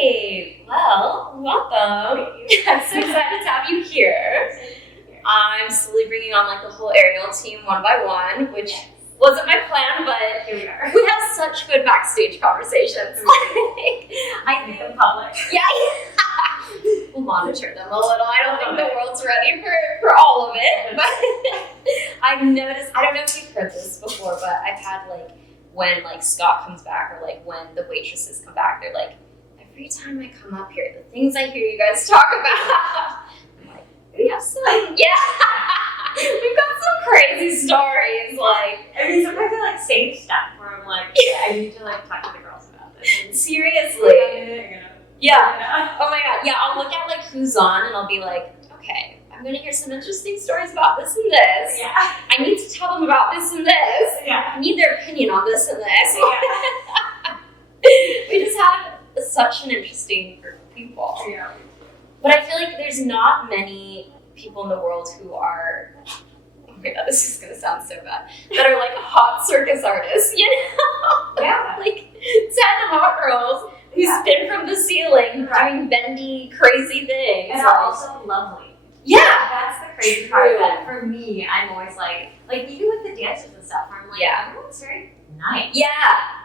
Great. Well, welcome. I'm so excited to have you here. I'm slowly bringing on like the whole Ariel team one by one, which wasn't my plan, but Here we are. we have such good backstage conversations. I think the public. Yeah. We'll monitor them a little. I don't think the world's ready for all of it. But I've noticed, I don't know if you've heard this before, but I've had like when like Scott comes back or like when the waitresses come back, they're like, every time I come up here, the things I hear you guys talk about, I'm like, we have some, we've got some crazy stories. Like, I mean, sometimes I like save stuff where I'm like, I need to like talk to the girls about this. seriously. Yeah. Oh my god. Yeah, I'll look at like who's on and I'll be like, okay, I'm gonna hear some interesting stories about this and this. Yeah. I need to tell them about this and this. Yeah. I need their opinion on this and this. Yeah. We just had such an interesting group of people. Yeah. But I feel like there's not many people in the world who are, oh my god, this is gonna sound so bad, that are like hot circus artists, you know? Yeah. Like 10 hot girls who spin from the ceiling, doing bendy, crazy things. And are also lovely. Yeah. That's the crazy part that for me, I'm always like even with the dancers and stuff, where I'm like, everyone's very nice. Yeah.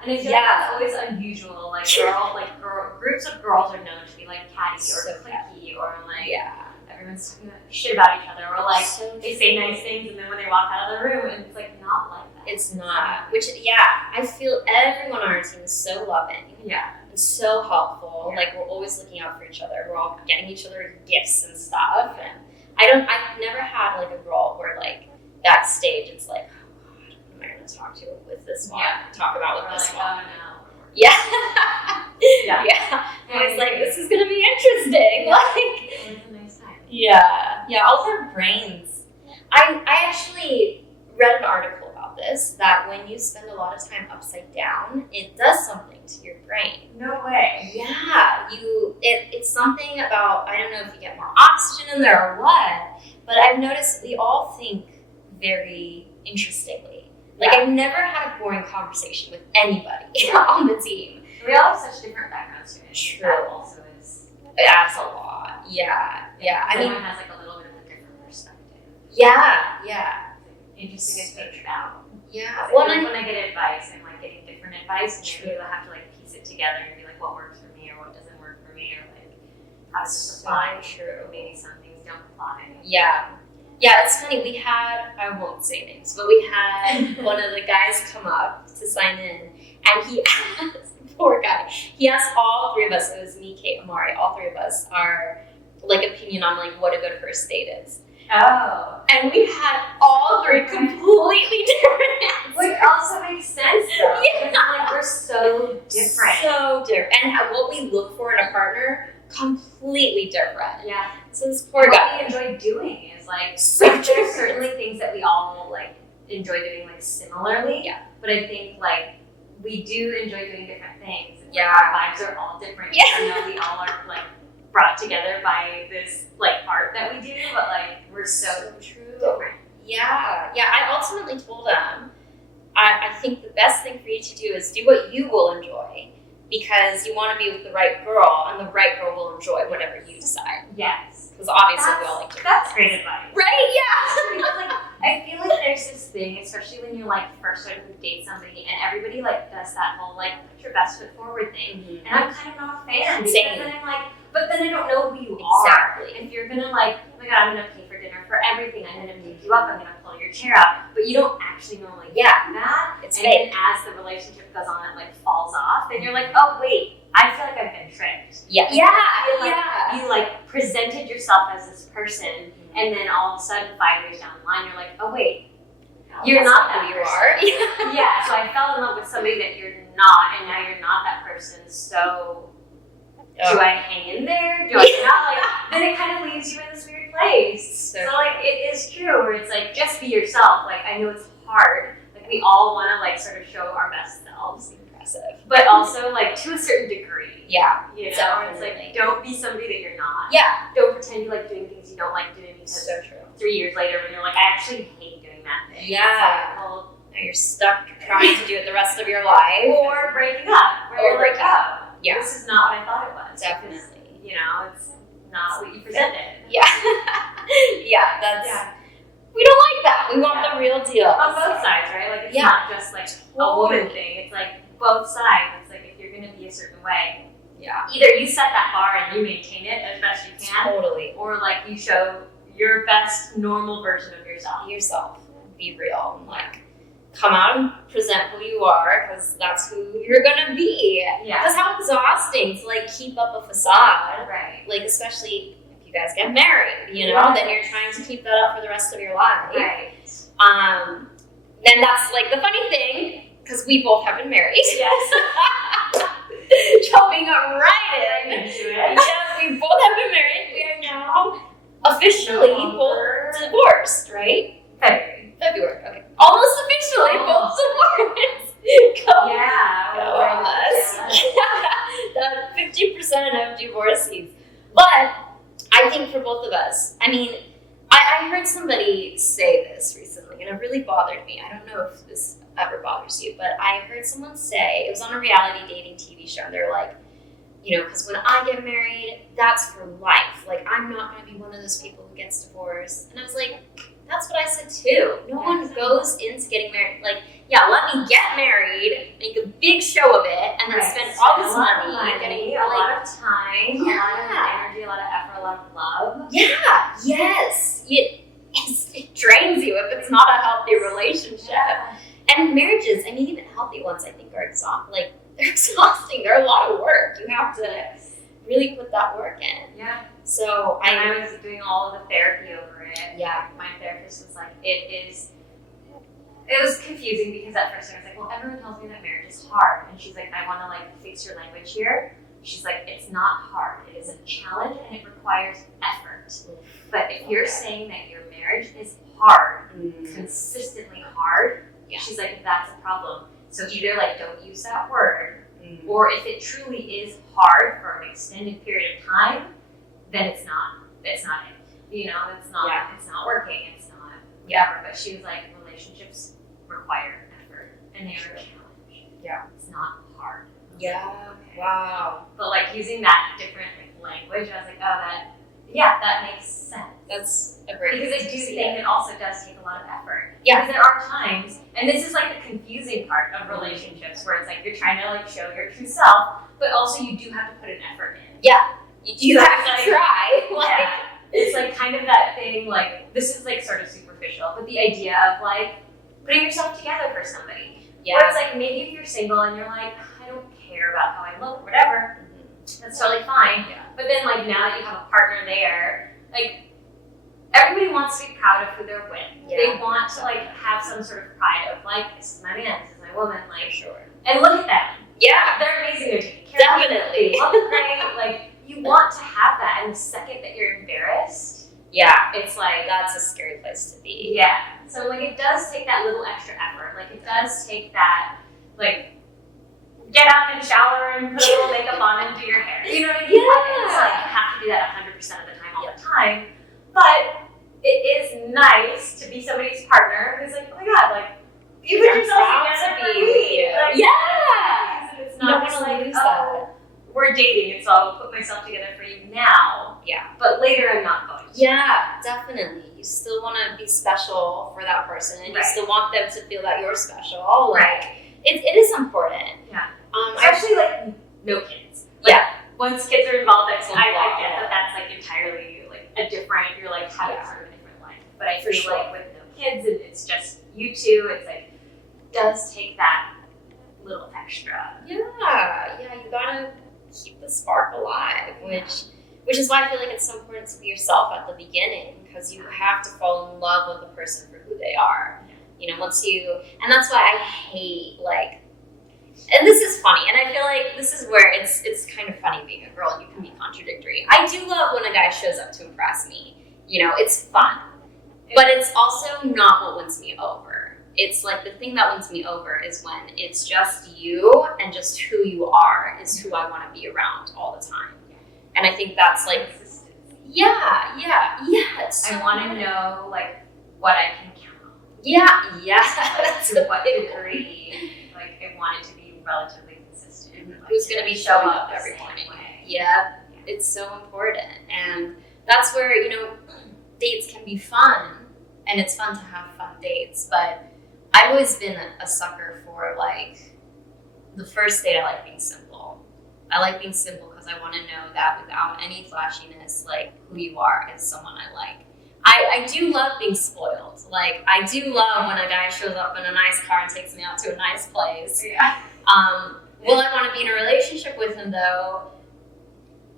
And I feel like that's always unusual. Like groups of girls are known to be like catty or So cliquey or like everyone's talking shit about each other or like they say nice things and then when they walk out of the room and it's like not like that. It's not. Which I feel everyone on our team is so loving. Yeah. And so helpful. Yeah. Like we're always looking out for each other. We're all getting each other gifts and stuff. And I've never had like a girl where like backstage it's like, oh god, who am I gonna talk to with this one? Talk about with this one. Oh no. Yeah. Yeah. And it's like, this is gonna be interesting. Like, It was a nice time. yeah, all their brains. I actually read an article about this, that when you spend a lot of time upside down, it does something to your brain. No way. Yeah, it's something about, I don't know if you get more oxygen in there or what, but I've noticed we all think very interestingly. Like, I've never had a boring conversation with anybody on the team. We all have such different backgrounds to it. True. That also is. That's a lot. Yeah. I mean, everyone has like a little bit of a different perspective. yeah. Interesting to figure it out. Yeah. Well, when I get advice, I'm like getting different advice, and True. maybe I have to like piece it together and be like, what works for me or what doesn't work for me, or like how does this apply? True. Maybe some things don't apply. Yeah, it's funny. We had, I won't say names, but we had one of the guys come up to sign in, and he asked, poor guy, he asked all three of us, it was me, Kate, Amari, all three of us, our like opinion on like what a good first date is. Oh. And we had all three completely different answers. Which also makes sense though. Yeah. Because like we're so different. So different. And what we look for in a partner, completely different. Yeah. So this poor guy. What we enjoy doing is like So there's different. certainly things that we all like enjoy doing like similarly. Yeah. But I think like we do enjoy doing different things. And, Yeah. Our lives are all different. Yeah. I know we all are like brought together by this like art that we do, but like we're so true. different. Yeah. I ultimately told him, I think the best thing for you to do is do what you will enjoy, because you want to be with the right girl, and the right girl will enjoy whatever you decide. Yes. Because obviously we all like different. That's great advice. Right? Yeah. Because, like, I feel like there's this thing, especially when you're like first starting to date somebody, and everybody like does that whole like put your best foot forward thing, Mm-hmm. and I'm kind of not a fan because Same. then I'm like, but then I don't know who you are. Exactly. If you're gonna like, oh my god, I'm gonna pay for dinner for everything, I'm gonna pick you up, I'm gonna pull your chair out, but you don't actually normally get that. It's and fake. then as the relationship goes on, it like falls off, then you're like, oh wait, I feel like I've been tricked. Yeah. I feel like you like presented yourself as this person, and then all of a sudden 5 years down the line, you're like, oh wait, you're That's not who that you person. are. Yeah, so I fell in love with somebody that you're not, and now you're not that person. So do I hang in there? Do I not? Like, then it kind of leaves you in this weird place. So So like, it is true where it's like just be yourself. Like, I know it's hard. Like, we all want to like sort of show our best selves, Impressive. but also like to a certain degree. Yeah. You know, where it's Definitely. like don't be somebody that you're not. Yeah. Don't pretend you like doing things you don't like doing because So true. 3 years later when you're like, I actually hate doing that thing. Yeah. It's like, well, Now you're stuck trying to do it the rest of your life. or breaking up. Where Or you're breaking like, oh, Yeah. this is not what I thought it was. Definitely. You know, it's not what you presented. Yeah. Yeah, that's, we don't like that. We want the real deal. On both sides, right? Like, it's not just like a woman thing. It's like both sides. It's like if you're going to be a certain way, either you set that bar and you maintain it as best you can, Totally. or like you show your best normal version of yourself. Be real, and like come out and present who you are, because that's who you're gonna be. Yeah. Because how exhausting to like keep up a facade, Right. like especially if you guys get married, you know, then you're trying to keep that up for the rest of your life. Right. Then that's like the funny thing, because we both have been married. Yes. Jumping right in. Into it. Yeah, we both have been married. We are now officially both divorced, right? February. Okay. Almost officially both divorced. Go us. That 50% of divorcees. But I think for both of us, I mean, I heard somebody say this recently, and it really bothered me. I don't know if this ever bothers you, but I heard someone say, it was on a reality dating TV show, and they're like, you know, because when I get married, that's for life. Like, I'm not going to be one of those people who gets divorced. And I was like, that's what I said too. No one goes into getting married. Like, yeah, let me get married, make a big show of it, and then spend all this money getting a lot of time, a lot of Yeah. energy, a lot of effort, a lot of love. Yeah, yes. It drains you if it's not a healthy relationship. And marriages, I mean, even healthy ones, I think, are exhausting. They're exhausting. They're a lot of work. You have to really put that work in. Yeah. So I was doing all of the therapy over it. Yeah. My therapist was like, it was confusing because at first I was like, well, everyone tells me that marriage is hard. And she's like, I want to like fix your language here. She's like, it's not hard. It is a challenge and it requires effort. But if you're saying that your marriage is hard, consistently hard, she's like, that's a problem. So either like don't use that word, or if it truly is hard for an extended period of time, then it's not it. You know, it's not working, it's not whatever. But she was like, relationships require effort and they are a challenge. Yeah. It's not hard. Yeah. Okay. Wow. But like using that different language, I was like, that makes sense. That's a great Because I way to do see think it. it also does take a lot of effort. Yeah. Because there are times, and this is like the confusing part of relationships, where it's like you're trying to like show your true self, but also you do have to put an effort in. Yeah. You So have it's to try. Yeah. It's like kind of that thing, like, this is like sort of superficial, but the idea of like putting yourself together for somebody. Yeah. Where it's like, maybe if you're single and you're like, I don't care about how I look or whatever, that's totally fine. Yeah. But then like now that you have a partner there, like everybody wants to be proud of who they're with. Yeah. They want to like have some sort of pride of like, this is my man, this is my woman, like, Sure. and look at them. Yeah. They're amazing, they're taking care of you, Definitely. they look great, like you want to have that, and the second that you're embarrassed, Yeah. it's like, That's a scary place to be. yeah. So like it does take that little extra effort. Like it does take that, like, get up and shower and put a little makeup on and do your hair. You know what I mean? Yeah. It's like you have to do that 100% of the time, all the time. But it is nice to be somebody's partner who's like, oh my god, like, you put yourself proud together to for be me. with you. Like, Yeah. and it's You don't not just wanna like, lose oh, we're dating, and so I'll put myself together for you now. Yeah. But later I'm not going to. Yeah, definitely. You still want to be special for that person, and you Right. still want them to feel that you're special. Like, Right. it is important. Yeah. I Especially like no kids. Like, Yeah. once kids are involved, It's a I lot. get that that's like entirely like a different. You're like having Yeah. sort of a different life. But I For feel sure. like with no kids and it's just you two, it's like does take that little extra. Yeah, you gotta keep the spark alive, which is why I feel like it's so important to be yourself at the beginning, because you have to fall in love with the person for who they are. You know, and that's why I hate, like, and this is funny, and I feel like this is where it's kind of funny being a girl, and you can be contradictory. I do love when a guy shows up to impress me. You know, it's fun. But it's also not what wins me over. It's like the thing that wins me over is when it's just you and just who you are is who I want to be around all the time. And I think that's like, yes. I want to know like what I can count on. Yeah, Like, that's to what degree. Like I want it to be relatively consistent. Like, who's going to be showing up every morning. Way. Yep. It's so important. And that's where, you know, dates can be fun, and it's fun to have fun dates, but I've always been a sucker for, like, the first date. I like being simple. I like being simple because I want to know that without any flashiness, like, who you are as someone I like. I do love being spoiled. Like, I do love when a guy shows up in a nice car and takes me out to a nice place. Yeah. Will I want to be in a relationship with him, though?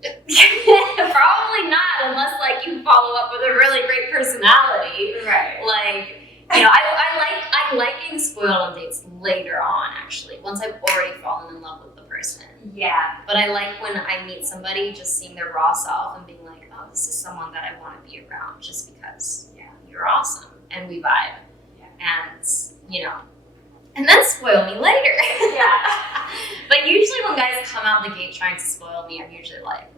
Probably not, unless, like, you follow up with a really great personality. Right. Like, you know, I like being spoiled on dates later on, actually, once I've already fallen in love with the person. Yeah. But I like when I meet somebody, just seeing their raw self and being like, oh, this is someone that I want to be around just because you're awesome and we vibe. Yeah. And, you know, and then spoil me later. Yeah. But usually when guys come out the gate trying to spoil me, I'm usually like,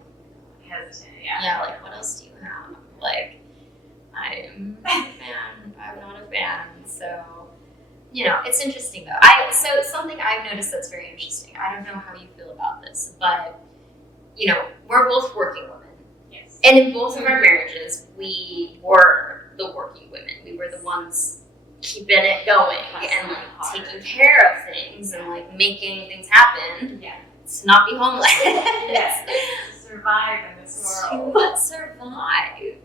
Hesitant. yeah, like, what else do you have? Like, I'm a fan. I'm not a fan. So, you know, it's interesting though. So something I've noticed that's very interesting. I don't know how you feel about this, but, you know, we're both working women. Yes. And in both of our marriages, we were the working women. We were the ones keeping it going and, like, taking care of things and, like, making things happen Yeah. to not be homeless. Yes. To survive in this world. To survive.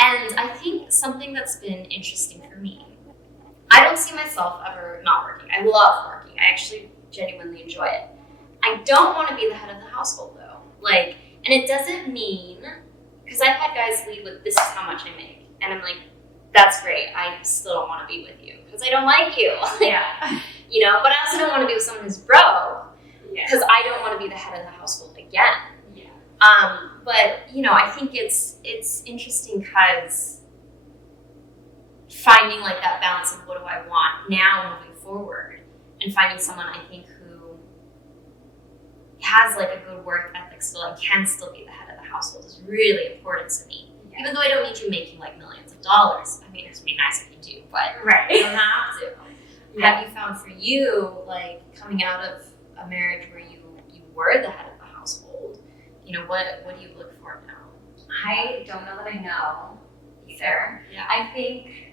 And I think something that's been interesting for me, I don't see myself ever not working. I love working. I actually genuinely enjoy it. I don't want to be the head of the household, though. Like, and it doesn't mean, because I've had guys lead with, this is how much I make. And I'm like, that's great. I still don't want to be with you because I don't like you. Yeah. You know, but I also don't want to be with someone who's broke Yeah. because I don't want to be the head of the household again. Yeah. But, you know, I think it's interesting because finding, like, that balance of what do I want now moving forward, and finding someone I think who has, like, a good work ethic still and can still be the head of the household is really important to me. Yeah. Even though I don't need you making, like, millions of dollars. I mean, it would be nice if you do, but you Right. don't have to. Yeah. Have you found for you, like, coming out of a marriage where you were the head of the household, you know, what do you look for now? I don't know that I know either. Yeah. I think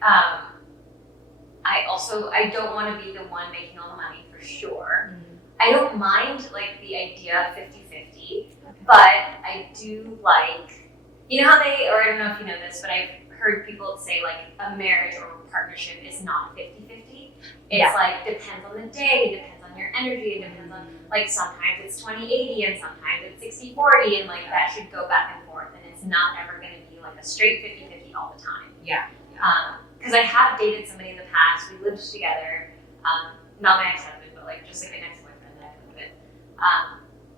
I don't want to be the one making all the money for sure. I don't mind, like, the idea of 50-50, but I do like, you know how or I don't know if you know this, but I've heard people say, like, a marriage or a partnership is not 50-50. It's like, depends on the day, depends on your energy, it depends on, like, sometimes it's 20-80 and sometimes it's 60-40, and, like, that should go back and forth, and it's not ever going to be, like, a straight 50-50 all the time. Yeah. Because I have dated somebody in the past, we lived together, not my ex-husband, but, like, just, like, an ex-boyfriend that I lived with.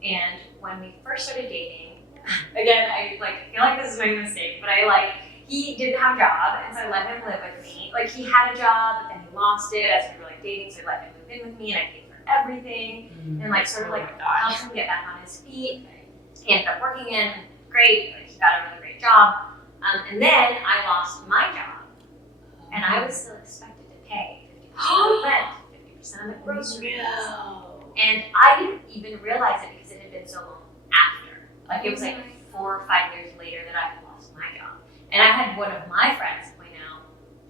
And when we first started dating, again, I, like, feel like this is my mistake, but he didn't have a job, and so I let him live with me. Like, he had a job, but then he lost it as we were, like, dating, so I let him move in with me, and I paid for everything, and, like, sort of, like, helped him get back on his feet. He ended up working in, great, like, he got a really great job. And then I lost my job, and I was still expected to pay 50% of the rent, 50% of the groceries. And I didn't even realize it because it had been so long after. Like, it was like 4 or 5 years later that I had lost my job. And I had one of my friends point out,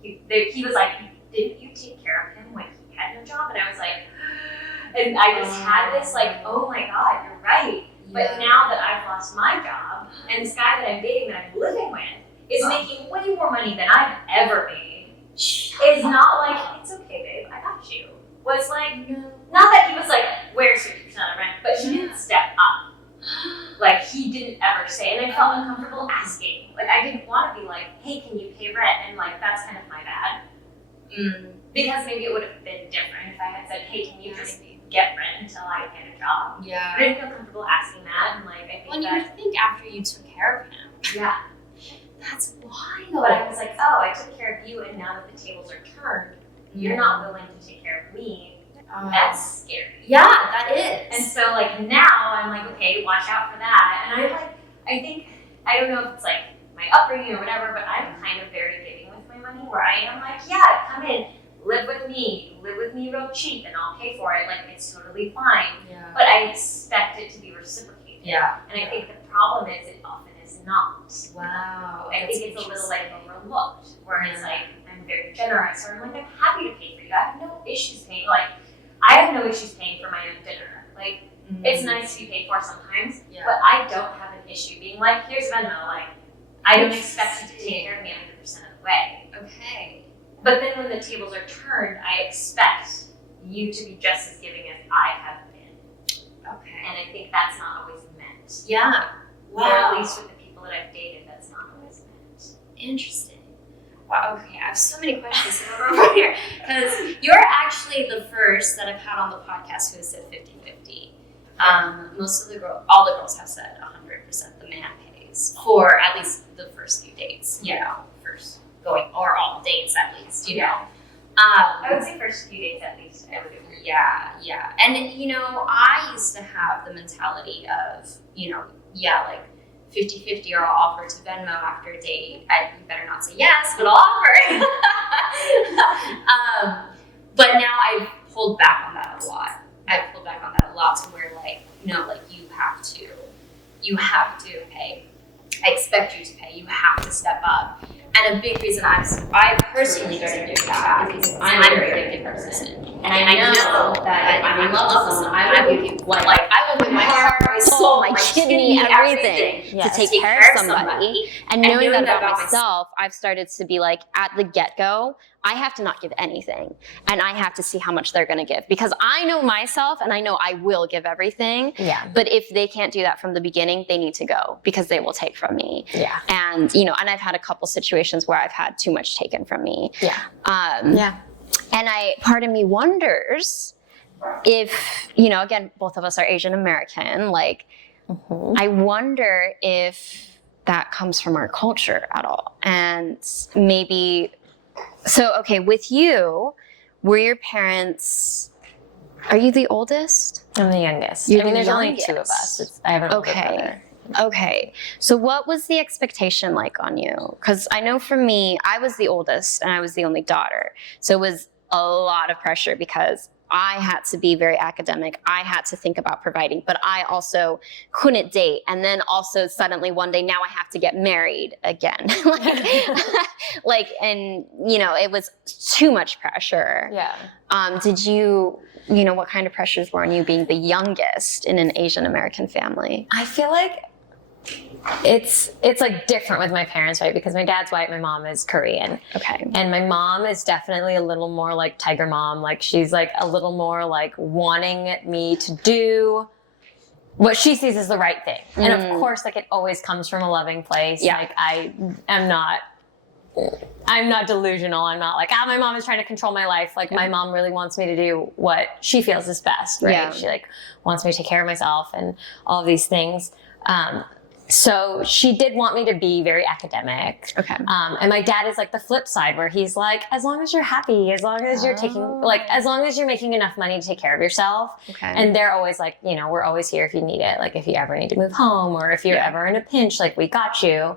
he was like, didn't you take care of him when he had no job? And I was like, and I just had this, like, oh my God, you're right. But now that I've lost my job, and this guy that I'm dating, that I'm living with, is making way more money than I've ever made, it's not like, it's okay, babe, I got you. Was like, not that he was like, where's 50% of rent, but he didn't step up. Like, he didn't ever say, and I felt uncomfortable asking. Like, I didn't want to be like, hey, can you pay rent? And, like, that's kind of my bad. Because maybe it would have been different if I had said, hey, can you just get rent until I get a job? Yeah. I didn't feel comfortable asking that, and, like, I think Well, you would think after you took care of him. yeah. That's wild. But I was like, oh, I took care of you, and now that the tables are turned, you're not willing to take care of me. That's scary. Yeah, that is. And so, like, now I'm like, okay, watch out for that. And I think, I don't know if it's like my upbringing or whatever, but I'm kind of very giving with my money, where I am like, yeah, come in, live with me real cheap, and I'll pay for it. Like, it's totally fine. Yeah. But I expect it to be reciprocated. Yeah. And I think the problem is it often is not. Wow. I think it's a little like overlooked, where it's like, I'm very generous, or I'm like, I'm happy to pay for you. I have no issues paying, like, I have no issues paying for my own dinner. Like, it's nice to be paid for sometimes, but I don't have an issue being like, here's Venmo, like, I don't expect you to take care of me 100% of the way. Okay. But then when the tables are turned, I expect you to be just as giving as I have been. Okay. And I think that's not always meant. Yeah. Or at least with the people that I've dated, that's not always meant. Interesting. Wow, okay, I have so many questions over here. Because you're actually the first that I've had on the podcast who has said 50-50. Most of all the girls have said 100% the man pays for at least the first few dates, first going, or all dates at least, you know. I would say first few dates at least, I would agree. Yeah. And, I used to have the mentality of, like 50-50 or I'll offer to Venmo after a date. You better not say yes, but I'll offer. But now I've pulled back on that a lot. To where no, you have to pay. I expect you to pay. You have to step up. And a big reason I personally started doing that is because I'm a very gifted person. And I know that if I'm in love with someone, I will give my heart, my soul, my kidney, everything to take care of somebody. And knowing that about myself, I've started to be like, at the get-go, I have to not give anything. And I have to see how much they're going to give. Because I know myself and I know I will give everything. Yeah. But if they can't do that from the beginning, they need to go because they will take from me. Yeah. And, and I've had a couple situations where I've had too much taken from me. Yeah. And part of me wonders if, again, both of us are Asian American, I wonder if that comes from our culture at all. And maybe, with you, were your parents, are you the oldest? I'm the youngest. There's only two of us. I have an older brother. Okay. So what was the expectation like on you? Because I know for me, I was the oldest and I was the only daughter. So it was a lot of pressure because I had to be very academic. I had to think about providing, but I also couldn't date. And then also suddenly one day, now I have to get married again. And it was too much pressure. Yeah. Did you, what kind of pressures were on you being the youngest in an Asian American family? I feel like it's different with my parents, right? Because my dad's white, my mom is Korean. Okay. And my mom is definitely a little more like tiger mom. She's a little more wanting me to do what she sees as the right thing. And of course, it always comes from a loving place. Yeah. I'm not delusional. I'm not my mom is trying to control my life. My mom really wants me to do what she feels is best, right? Yeah. She wants me to take care of myself and all of these things. So she did want me to be very academic. Okay. And my dad is the flip side where he's as long as you're happy, as long as you're as long as you're making enough money to take care of yourself. Okay. And they're always we're always here if you need it. If you ever need to move home or if you're ever in a pinch, we got you.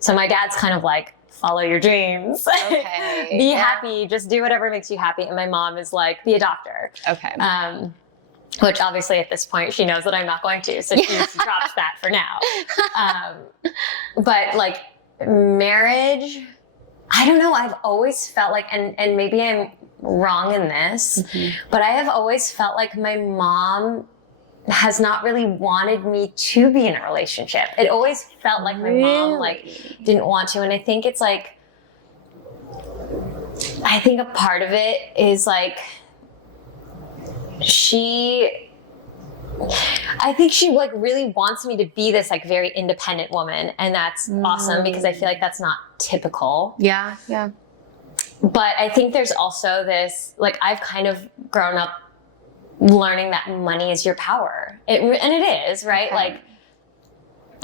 So my dad's kind of follow your dreams. Okay. Be happy. Just do whatever makes you happy. And my mom is be a doctor. Okay. Which obviously at this point she knows that I'm not going to, so she drops that for now. But marriage, I don't know. I've always felt and maybe I'm wrong in this, but I have always felt my mom has not really wanted me to be in a relationship. It always felt like my mom didn't want to, and I think it's I think a part of it is I think she really wants me to be this very independent woman, and that's awesome because I feel that's not typical. Yeah. But I think there's also this I've kind of grown up learning that money is your power. And it is, right? Okay.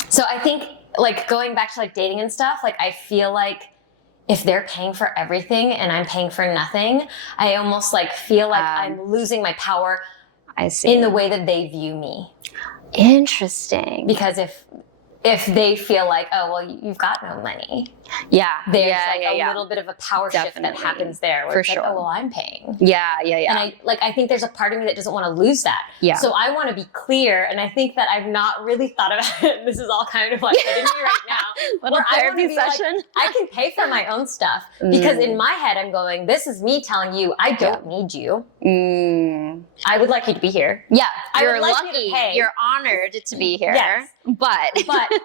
So I think going back to dating and stuff, I feel if they're paying for everything and I'm paying for nothing, I almost feel I'm losing my power. I see. In the way that they view me. Interesting. Because if if they feel like, oh, well, you've got no money. Yeah. There's yeah, a little bit of a power shift that Definitely. happens there. Where For it's sure. like, oh, well, I'm paying. Yeah. And I think there's a part of me that doesn't want to lose that. Yeah. So I want to be clear. And I think that I've not really thought about it. This is all kind of like hitting me right now. Little where I wanna therapy be like, session. I can pay for my own stuff. Because in my head, I'm going, this is me telling you, I don't need you. I would like you to be here. Yeah. I You're would like you to lucky. pay. You're honored to be here. Yes. But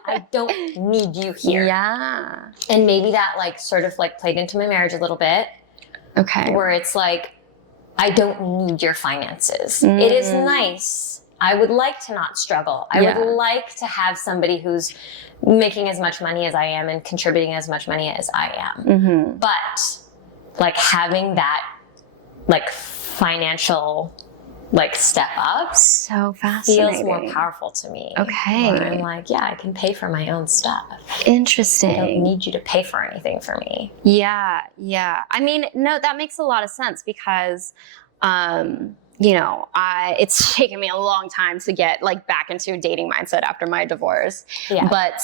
I don't need you here. Yeah. And maybe that like sort of like played into my marriage a little bit, Okay. where it's like, I don't need your finances. It is nice. I would like to not struggle. I Yeah. would like to have somebody who's making as much money as I am and contributing as much money as I am. But like having that like financial like step up So fascinating. feels more powerful to me. Okay. Where I'm like, yeah, I can pay for my own stuff. Interesting. I don't need you to pay for anything for me. Yeah, yeah. I mean, no, that makes a lot of sense because, you know, it's taken me a long time to get like back into a dating mindset after my divorce. Yeah. But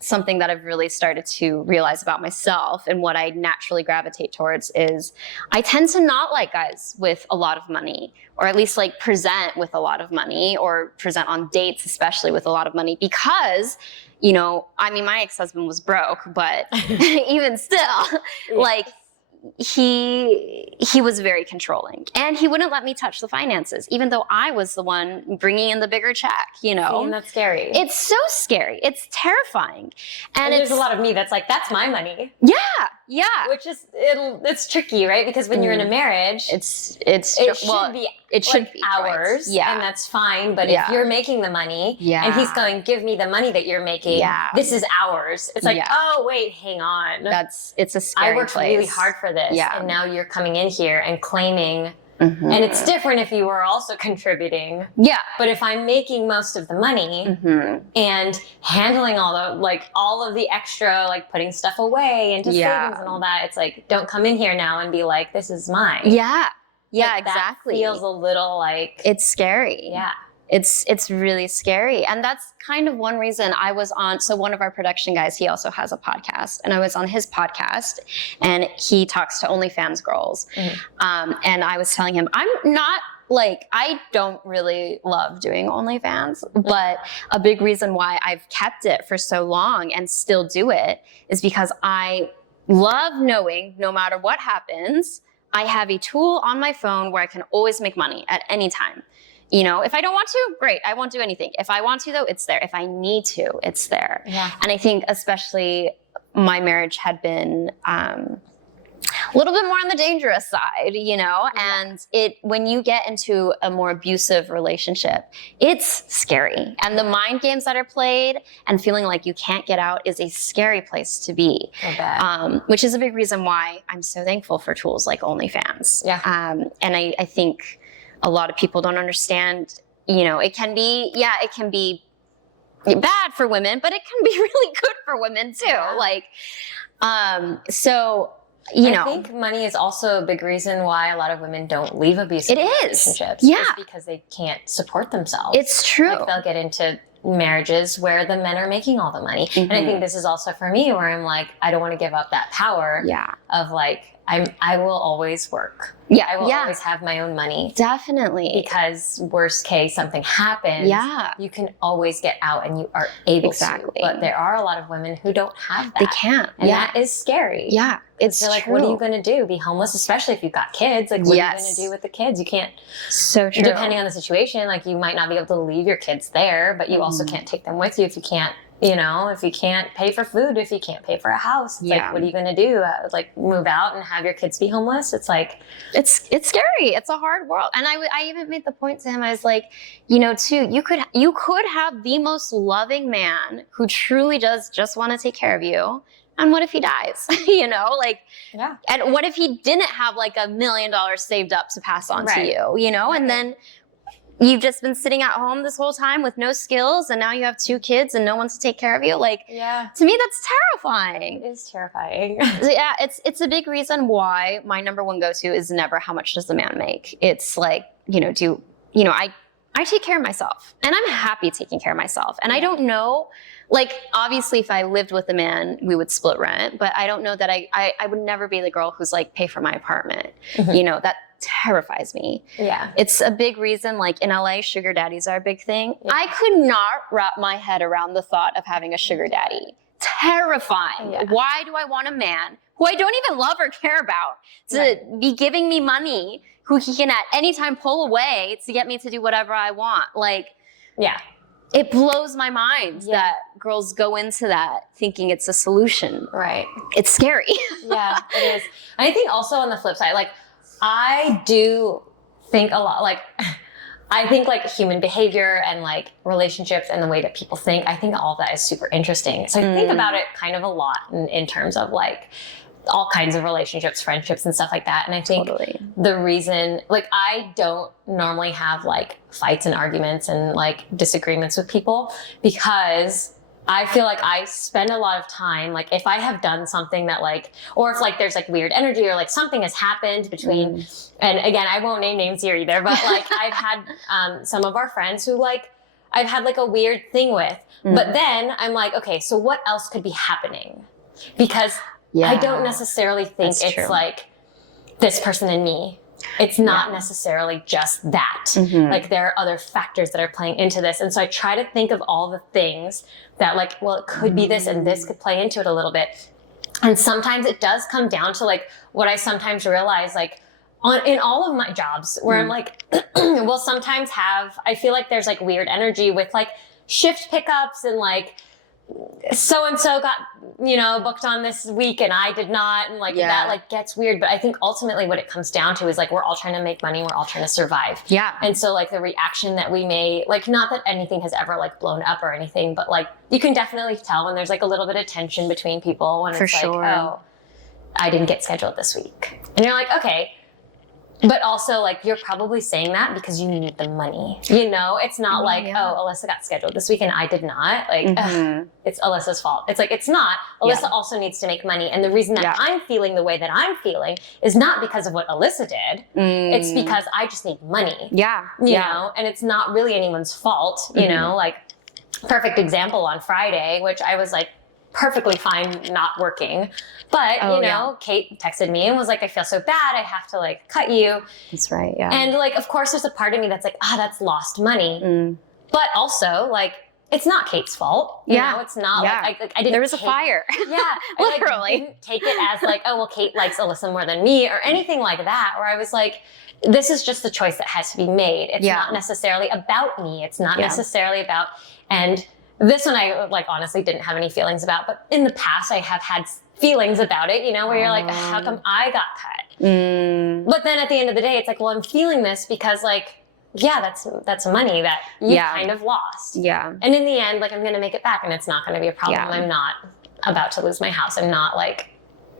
something that I've really started to realize about myself and what I naturally gravitate towards is I tend to not like guys with a lot of money, or at least like present with a lot of money, or present on dates, especially with a lot of money, because, you know, I mean, my ex-husband was broke, but even still, like, he was very controlling, and he wouldn't let me touch the finances, even though I was the one bringing in the bigger check, you know. And that's scary. It's so scary. It's terrifying. And there's a lot of me that's like, that's my money. Yeah, yeah. Which is, it's tricky, right? Because when you're in a marriage, It should be it should like be hours, right. Yeah. and that's fine. But Yeah. if you're making the money, Yeah. and he's going, give me the money that you're making, Yeah. this is ours. It's like, Yeah. oh wait, hang on. It's a scary I worked place. really hard for this, Yeah. and now you're coming in here and claiming. Mhm. And it's different if you were also contributing. Yeah. But if I'm making most of the money and handling all of the extra, like putting stuff away into Yeah. savings and all that, it's like, don't come in here now and be like, this is mine. Yeah. Yeah, Like, that exactly. feels a little like, It's scary. yeah. It's really scary. And that's kind of one reason I was on. So one of our production guys, he also has a podcast, and I was on his podcast, and he talks to OnlyFans girls. And I was telling him, I'm not like, I don't really love doing OnlyFans, but a big reason why I've kept it for so long and still do it is because I love knowing no matter what happens, I have a tool on my phone where I can always make money at any time. You know, if I don't want to, great, I won't do anything. If I want to, though, it's there. If I need to, it's there. Yeah. And I think especially my marriage had been a little bit more on the dangerous side, you know, and when you get into a more abusive relationship, it's scary. And the mind games that are played and feeling like you can't get out is a scary place to be. I bet. Which is a big reason why I'm so thankful for tools like OnlyFans. Yeah. And I think a lot of people don't understand, you know, it can be bad for women, but it can be really good for women too. Yeah. Like, so, you know. I think money is also a big reason why a lot of women don't leave abusive It is. relationships. Yeah. Is because they can't support themselves. It's true. Like they'll get into marriages where the men are making all the money. And I think this is also for me where I'm like, I don't want to give up that power Yeah. of like, I will always work. Yeah. I will Yeah. always have my own money. Definitely. Because worst case, something happens. Yeah. You can always get out and you are able Exactly. to. But there are a lot of women who don't have that. They can't. And yeah. that is scary. Yeah. It's They're like, true. what are you going to do? Be homeless, especially if you've got kids. Like, what are you going Yes. to do with the kids? You can't, So true. depending on the situation, like you might not be able to leave your kids there, but you also can't take them with you if you can't, you know, if you can't pay for food, if you can't pay for a house. It's Yeah. like, what are you going to do? Like move out and have your kids be homeless? It's like, It's scary. It's a hard world. And I even made the point to him. I was like, you know, too, you could have the most loving man who truly does just want to take care of you. And what if he dies? You know, like, yeah. and what if he didn't have like $1 million saved up to pass on to you, you know? And then you've just been sitting at home this whole time with no skills, and now you have 2 kids and no one to take care of you. Like, Yeah. to me, that's terrifying. It is terrifying. So, yeah, it's a big reason why my number one go-to is never how much does the man make. It's like, you know, I take care of myself, and I'm happy taking care of myself. And I don't know, like, obviously if I lived with a man, we would split rent, but I don't know that I would never be the girl who's like, pay for my apartment. You know, that terrifies me. Yeah. It's a big reason, like in LA, sugar daddies are a big thing. Yeah. I could not wrap my head around the thought of having a sugar daddy. Terrifying. Yeah. Why do I want a man who I don't even love or care about to be giving me money who he can at any time pull away to get me to do whatever I want? Like, yeah. It blows my mind that girls go into that thinking it's a solution. Right. It's scary. Yeah, it is. I think also on the flip side, like, I do think a lot, like, I think like human behavior and like relationships and the way that people think, I think all of that is super interesting. So I think about it kind of a lot in terms of like all kinds of relationships, friendships and stuff like that. And I think the reason, like, I don't normally have like fights and arguments and like disagreements with people because I feel like I spend a lot of time, like if I have done something that like, or if like there's like weird energy or like something has happened between, and again, I won't name names here either, but like I've had some of our friends who like, I've had like a weird thing with, but then I'm like, okay, so what else could be happening? Because I don't necessarily think it's like this person and me. It's not necessarily just that. Like there are other factors that are playing into this. And so I try to think of all the things that like, well, it could be this and this could play into it a little bit. And sometimes it does come down to like what I sometimes realize, like in all of my jobs where I'm like, we'll sometimes I feel like there's like weird energy with like shift pickups and like, so-and-so got, you know, booked on this week and I did not. And like that like gets weird. But I think ultimately what it comes down to is like, we're all trying to make money. We're all trying to survive. Yeah. And so like the reaction that we may, like, not that anything has ever like blown up or anything, but like you can definitely tell when there's like a little bit of tension between people when it's like, oh, I didn't get scheduled this week. And you're like, okay. But also, like, you're probably saying that because you need the money. You know, it's not like, oh, Alyssa got scheduled this week and I did not. Like, it's Alyssa's fault. It's like, it's not. Alyssa also needs to make money. And the reason that I'm feeling the way that I'm feeling is not because of what Alyssa did. It's because I just need money. Yeah. You know, and it's not really anyone's fault. You know, like, perfect example on Friday, which I was like, perfectly fine not working. But, you know, Kate texted me and was like, I feel so bad. I have to like cut you. That's right. Yeah. And like, of course, there's a part of me that's like, that's lost money. But also like, it's not Kate's fault. You know, it's not like I didn't. There was a fire. Literally. I didn't take it as like, oh, well, Kate likes Alyssa more than me or anything like that. Where I was like, this is just the choice that has to be made. It's not necessarily about me. It's not necessarily about, and this one I like honestly didn't have any feelings about, but in the past I have had feelings about it, you know, where you're like, how come I got cut? But then at the end of the day, it's like, well, I'm feeling this because like, that's money that you kind of lost. Yeah. And in the end, like I'm going to make it back and it's not going to be a problem. I'm not about to lose my house. I'm not like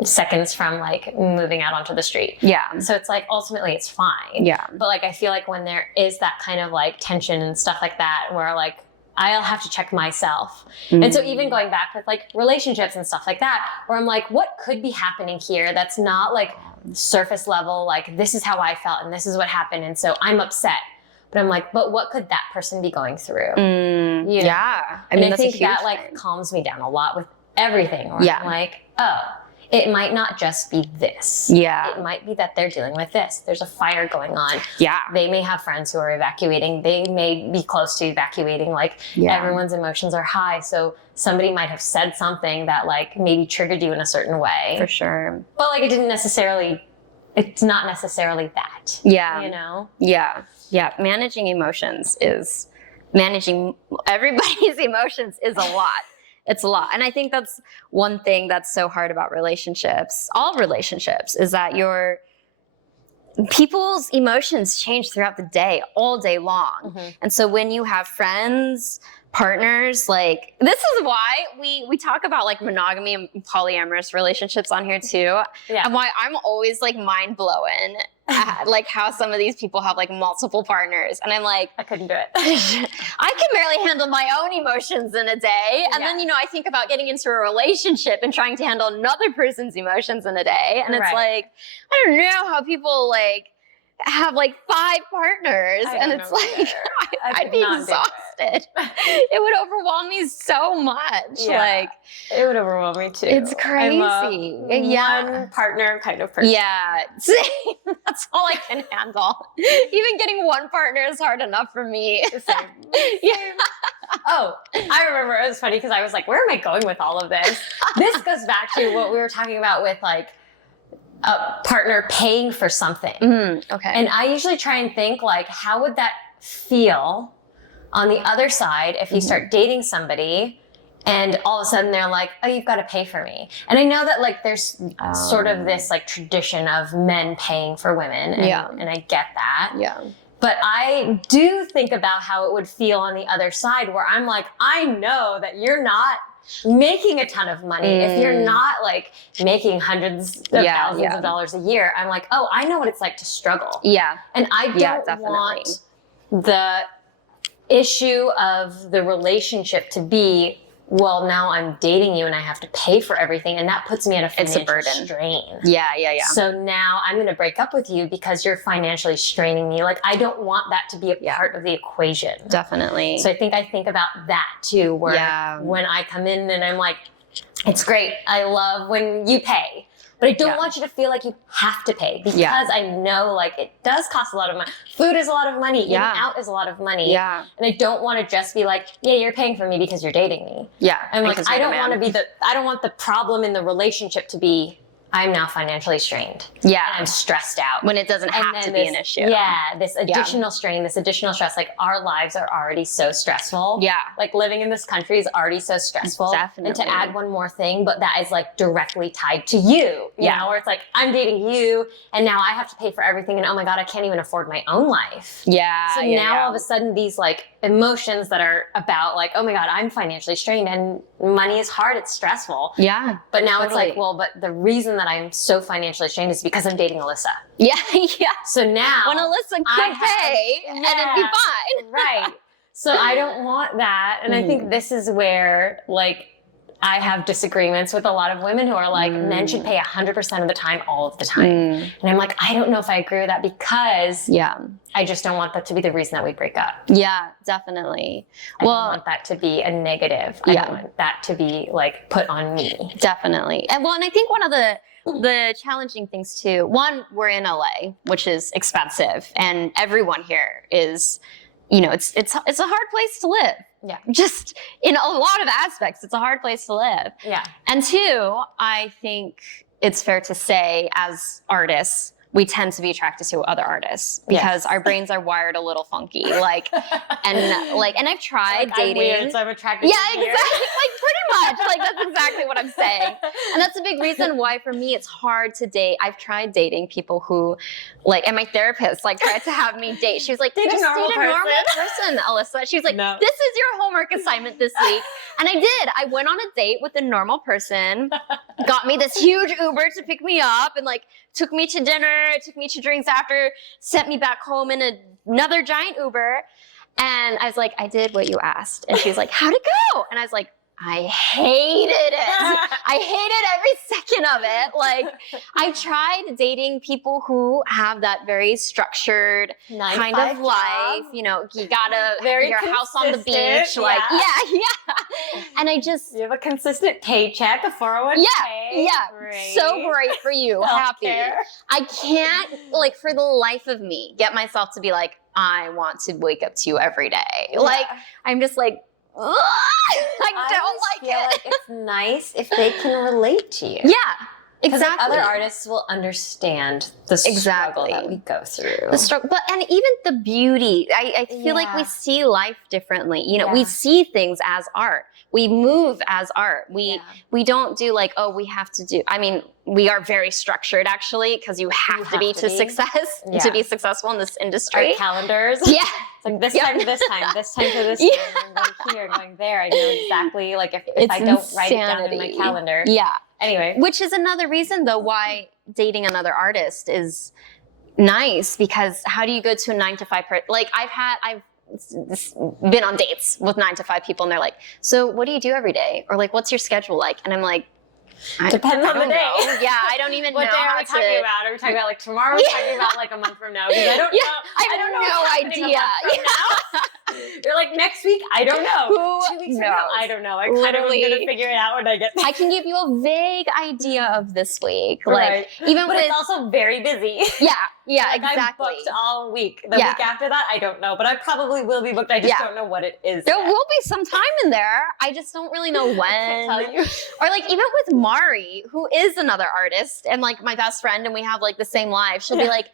seconds from like moving out onto the street. Yeah. So it's like, ultimately it's fine. Yeah. But like, I feel like when there is that kind of like tension and stuff like that, where like, I'll have to check myself. And so even going back with like relationships and stuff like that, where I'm like, what could be happening here that's not like surface level, like this is how I felt and this is what happened. And so I'm upset. But I'm like, but what could that person be going through? You know? Yeah. I mean, I think that like calms me down a lot with everything. Where I'm like, oh, it might not just be this. Yeah. It might be that they're dealing with this. There's a fire going on. Yeah. They may have friends who are evacuating. They may be close to evacuating. Like everyone's emotions are high. So somebody might have said something that like maybe triggered you in a certain way. For sure. But like it's not necessarily that. Yeah. You know? Yeah. Yeah. Managing emotions is, managing everybody's emotions is a lot. It's a lot. And I think that's one thing that's so hard about relationships, all relationships, is that people's emotions change throughout the day, all day long. And so when you have friends, partners, like, this is why we talk about like monogamy and polyamorous relationships on here too. Yeah. And why I'm always like mind blown at like how some of these people have like multiple partners. And I'm like, I couldn't do it. I can barely handle my own emotions in a day. And then, you know, I think about getting into a relationship and trying to handle another person's emotions in a day. And it's like, I don't know how people like have like 5 partners, I and don't it's know like either. I I'd could be not do exhausted. It would overwhelm me so much. Yeah. Like It would overwhelm me too. it's I'm a crazy. Yeah. one partner kind of person. Yeah, same. That's all I can handle. Even getting one partner is hard enough for me. Same. Yeah. Oh, I remember it was funny because I was like, where am I going with all of this? This goes back to what we were talking about with like a partner paying for something. Okay. And I usually try and think like, how would that feel on the other side if you start dating somebody and all of a sudden they're like, oh, you've got to pay for me. And I know that like there's sort of this like tradition of men paying for women. And, Yeah. and I get that. yeah. But I do think about how it would feel on the other side where I'm like, I know that you're not making a ton of money. If you're not like making hundreds of thousands of dollars a year, I'm like, oh, I know what it's like to struggle. Yeah. And I don't definitely. want the issue of the relationship to be, well, now I'm dating you and I have to pay for everything. And that puts me at a It's a financial burden. strain. Yeah. So now I'm going to break up with you because you're financially straining me. Like, I don't want that to be a part of the equation. Definitely. So I think about that too, where when I come in and I'm like, it's great. I love when you pay. But I don't want you to feel like you have to pay because I know like it does cost a lot of money. Food is a lot of money. Eating out is a lot of money. Yeah. And I don't want to just be like, yeah, you're paying for me because you're dating me. Yeah. I'm like, I don't want to be I don't want the problem in the relationship to be, I'm now financially strained. Yeah. And I'm stressed out. When it doesn't have to be an issue. Yeah. This additional strain, this additional stress. Like our lives are already so stressful. Yeah. Like living in this country is already so stressful. Definitely. And to add one more thing, but that is like directly tied to you. You know, where it's like, I'm dating you and now I have to pay for everything. And oh my God, I can't even afford my own life. Yeah. So now all of a sudden these like emotions that are about like, oh my God, I'm financially strained and money is hard. It's stressful. Yeah. But now it's like, well, but the reason that I'm so financially strained is because I'm dating Alyssa. Yeah. Yeah. So now When Alyssa could pay and it'd be fine. Right. So I don't want that. And I think this is where like I have disagreements with a lot of women who are like, men should pay 100% of the time, all of the time. And I'm like, I don't know if I agree with that because I just don't want that to be the reason that we break up. Yeah, definitely. I don't want that to be a negative. I don't want that to be like put on me. Definitely. And I think one of the challenging things too, one, we're in LA, which is expensive, and everyone here is, you know, it's a hard place to live. Yeah. Just in a lot of aspects, it's a hard place to live. Yeah. And two, I think it's fair to say as artists, we tend to be attracted to other artists because our brains are wired a little funky. And I've tried dating. I'm weird, so I'm attracted to exactly. Like pretty much. Like that's exactly what I'm saying. And that's a big reason why for me it's hard to date. I've tried dating people who and my therapist tried to have me date. She was like, Date a just normal date a normal person, Alyssa. She was like, No. this is your homework assignment this week. And I did. I went on a date with a normal person, got me this huge Uber to pick me up and took me to dinner, took me to drinks after, sent me back home in another giant Uber. And I was like, I did what you asked. And she was like, how'd it go? And I was like, I hated it. I hated every second of it. I tried dating people who have that very structured kind of life. You know, you gotta your house on the beach. And I just you have a consistent paycheck, a 401k. Great. So great for you. Happy. I can't for the life of me get myself to be like, I want to wake up to you every day. I'm just like, I don't like it. It's nice if they can relate to you. Yeah, exactly. Other artists will understand the struggle that we go through. The struggle, and even the beauty. I feel like we see life differently. You know, we see things as art. We move as art. We don't do we have to do. I mean, we are very structured actually because you have to be to be successful in this industry. Our calendars. Yeah. It's this time to this time, this time to this time. I'm going here, going there. I know exactly if I don't write it down in my calendar. Yeah. Anyway. Which is another reason though why dating another artist is nice, because how do you go to a 9-to-5 I've been on dates with 9-to-5 people and they're like, so what do you do every day? Or what's your schedule like? And I'm like, Depends on the don't day. know. Yeah, I don't even What know day are how we talking to. about? Are we talking about like tomorrow? Are we talking about like a month from now? Because I don't Yeah, know. I don't have know what's no happening a idea. month from now. You're like, next week? I don't know. Who 2 weeks from knows? now? I don't know. I kind of am Literally. going to figure it out when I get there. I can give you a vague idea of this week, like Right. even But with it's also very busy. yeah, Like, exactly. I'm booked all week. The Yeah. week after that, I don't know. But I probably will be booked. I just Yeah. don't know what it is. There yet. will be some time in there. I just don't really know when. I can't tell you. Or like even with Mari, who is another artist and like my best friend, and we have like the same life. She'll be like,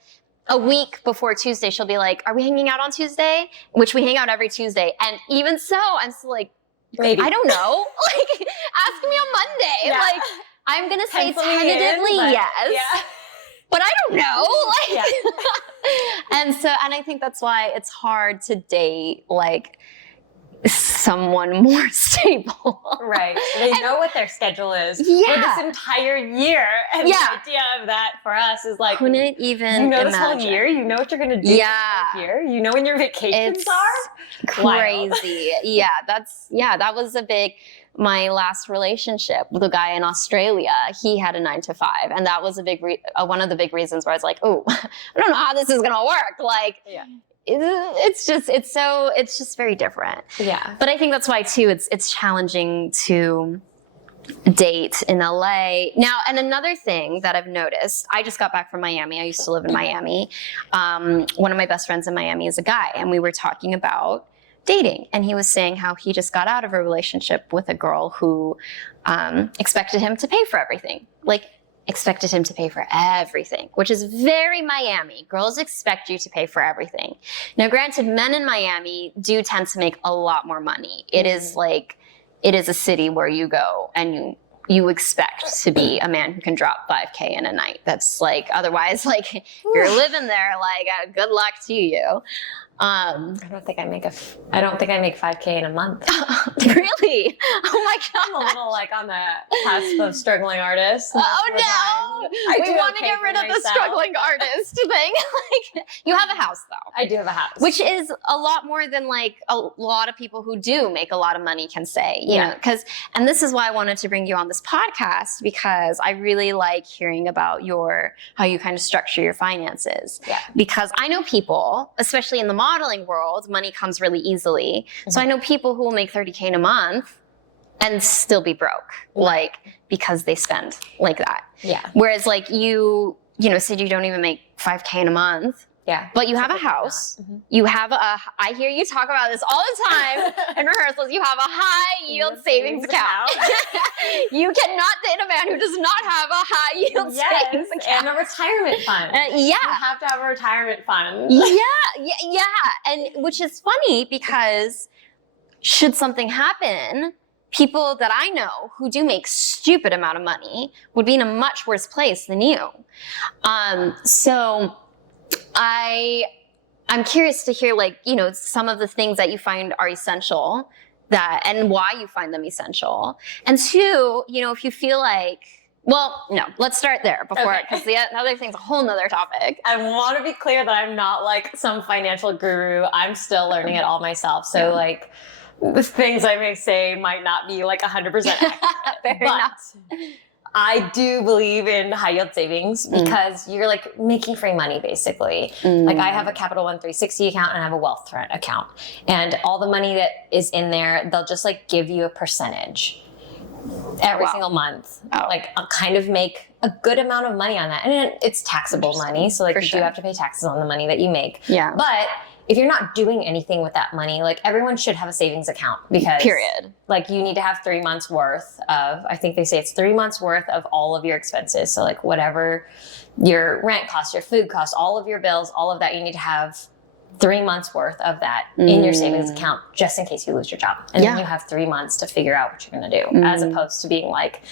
a week before Tuesday, she'll be like, "Are we hanging out on Tuesday?" Which we hang out every Tuesday. And even so, I'm still like, Maybe. I don't know. Like, ask me on Monday. Yeah. Like, I'm gonna say Pencil me in, tentatively but- yes. Yeah. But I don't know. Like, Yeah. and I think that's why it's hard to date like someone more stable. Right. They know what their schedule is for Yeah. this entire year. And Yeah. the idea of that for us is like, Couldn't even you know this imagine. whole year? You know what you're going to do Yeah. this whole year? You know when your vacations It's are? Wild. crazy. That was a big. My last relationship with a guy in Australia, he had a 9 to 5, and that was a big one of the big reasons where I was like, oh, I don't know how this is gonna work. Like, Yeah. it's just very different. Yeah. But I think that's why too it's challenging to date in LA. Now, and another thing that I've noticed, I just got back from Miami. I used to live in Miami. One of my best friends in Miami is a guy, and we were talking about dating, and he was saying how he just got out of a relationship with a girl who expected him to pay for everything. Like, expected him to pay for everything, which is very Miami. Girls expect you to pay for everything. Now, granted, men in Miami do tend to make a lot more money. It is like, it is a city where you go and you expect to be a man who can drop $5K in a night. That's like, otherwise, like, you're living there, like, good luck to you. I don't think I make 5K in a month. Really? Oh my I'm a God. little like on the cusp of struggling artist. Oh no! We want to get rid of the struggling artist thing. Like, you have a house though, I do have a house. which is a lot more than like a lot of people who do make a lot of money can say. You know, and this is why I wanted to bring you on this podcast, because I really like hearing about how you kind of structure your finances. Yeah. Because I know people, especially in the modeling world, money comes really easily. Mm-hmm. So I know people who will make $30K in a month and still be broke, like, because they spend like that. Yeah. Whereas like you said you don't even make $5K in a month. Yeah. But you have a house. Mm-hmm. You have I hear you talk about this all the time in rehearsals. You have a high yield savings account. You cannot date a man who does not have a high yield savings account. And a retirement fund. Yeah. You have to have a retirement fund. Yeah. And which is funny because should something happen, people that I know who do make stupid amount of money would be in a much worse place than you. So I'm curious to hear, like, some of the things that you find are essential and why you find them essential. And two, if you feel like, well, no, let's start there because the other thing's a whole nother topic. I want to be clear that I'm not like some financial guru. I'm still learning it all myself. So like the things I may say might not be like 100% accurate. Fair enough. I do believe in high yield savings because you're like making free money basically. Like I have a Capital One 360 account and I have a Wealthfront account. And all the money that is in there, they'll just like give you a percentage every single month. Like I'll kind of make a good amount of money on that. And it's taxable money. So like you do have to pay taxes on the money that you make. Yeah. But if you're not doing anything with that money, like everyone should have a savings account because like you need to have 3 months worth of, I think they say it's 3 months worth of all of your expenses. So like whatever your rent costs, your food costs, all of your bills, all of that, you need to have 3 months worth of that in your savings account just in case you lose your job. And then you have 3 months to figure out what you're going to do as opposed to being like,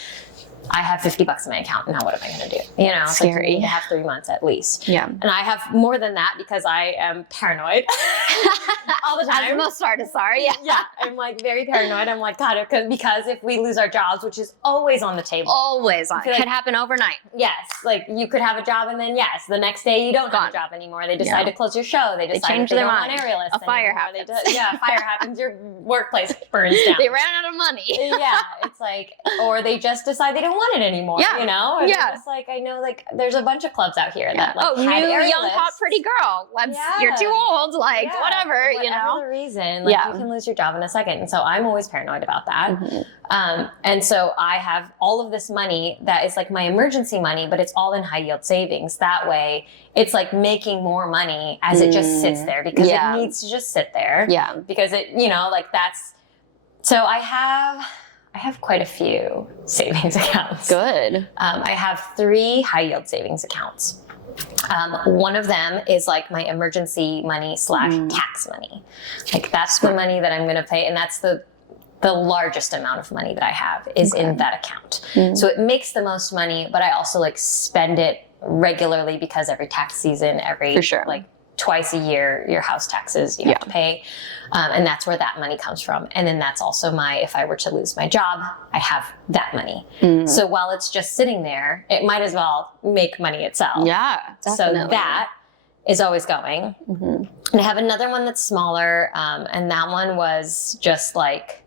I have $50 in my account. Now what am I going to do? It's like you need to have 3 months at least. Yeah. And I have more than that because I am paranoid all the time. As most artists are, yeah. I'm like very paranoid. I'm like, God, because if we lose our jobs, which is always on the table. Always on. It could happen overnight. Yes. Like you could have a job and then the next day you don't have a job anymore. They decide to close your show. They decide change they their don't mind. want aerialists A fire anymore. happens. Fire happens. Your workplace burns down. They ran out of money. Yeah. It's like, or they just decide they don't want it anymore. Yeah. You know? And Yeah. it's just like, I know like there's a bunch of clubs out here Yeah. that like new had area young hot lists. pretty girl. Yeah. You're too old. Like Yeah, whatever, you whatever know. the reason, like Yeah. you can lose your job in a second. And so I'm always paranoid about that. Mm-hmm. And so I have all of this money that is like my emergency money, but it's all in high yield savings. That way it's like making more money as it just sits there because Yeah. it needs to just sit there. Yeah. Because it, you know, like that's, so I have quite a few savings accounts. Good. I have 3 high yield savings accounts. One of them is like my emergency money / tax money. Like that's the money that I'm going to pay. And that's the largest amount of money that I have is in that account. So it makes the most money, but I also like spend it regularly because every tax season, For sure. like twice a year, your house taxes you have to pay. And that's where that money comes from. And then that's also if I were to lose my job, I have that money. So while it's just sitting there, it might as well make money itself. Yeah. Definitely. So that is always going. And I have another one that's smaller. And that one was just like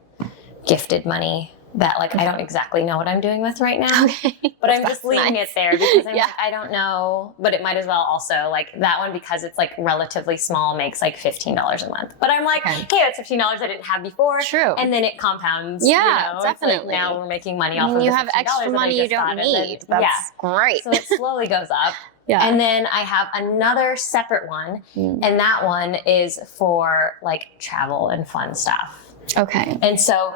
gifted money that like I don't exactly know what I'm doing with right now. Okay. But I'm just leaving it there because I'm Yeah. like, I don't know. But it might as well also like that one because it's like relatively small makes like $15 a month. But I'm like, hey, that's $15 I didn't have before. True. And then it compounds. Yeah, you know? It's like definitely. now we're making money off I of mean, you the have $15 extra that I money you just got, don't and then- need. That's great. So it slowly goes up. Yeah. And then I have another separate one. And that one is for like travel and fun stuff. Okay. And so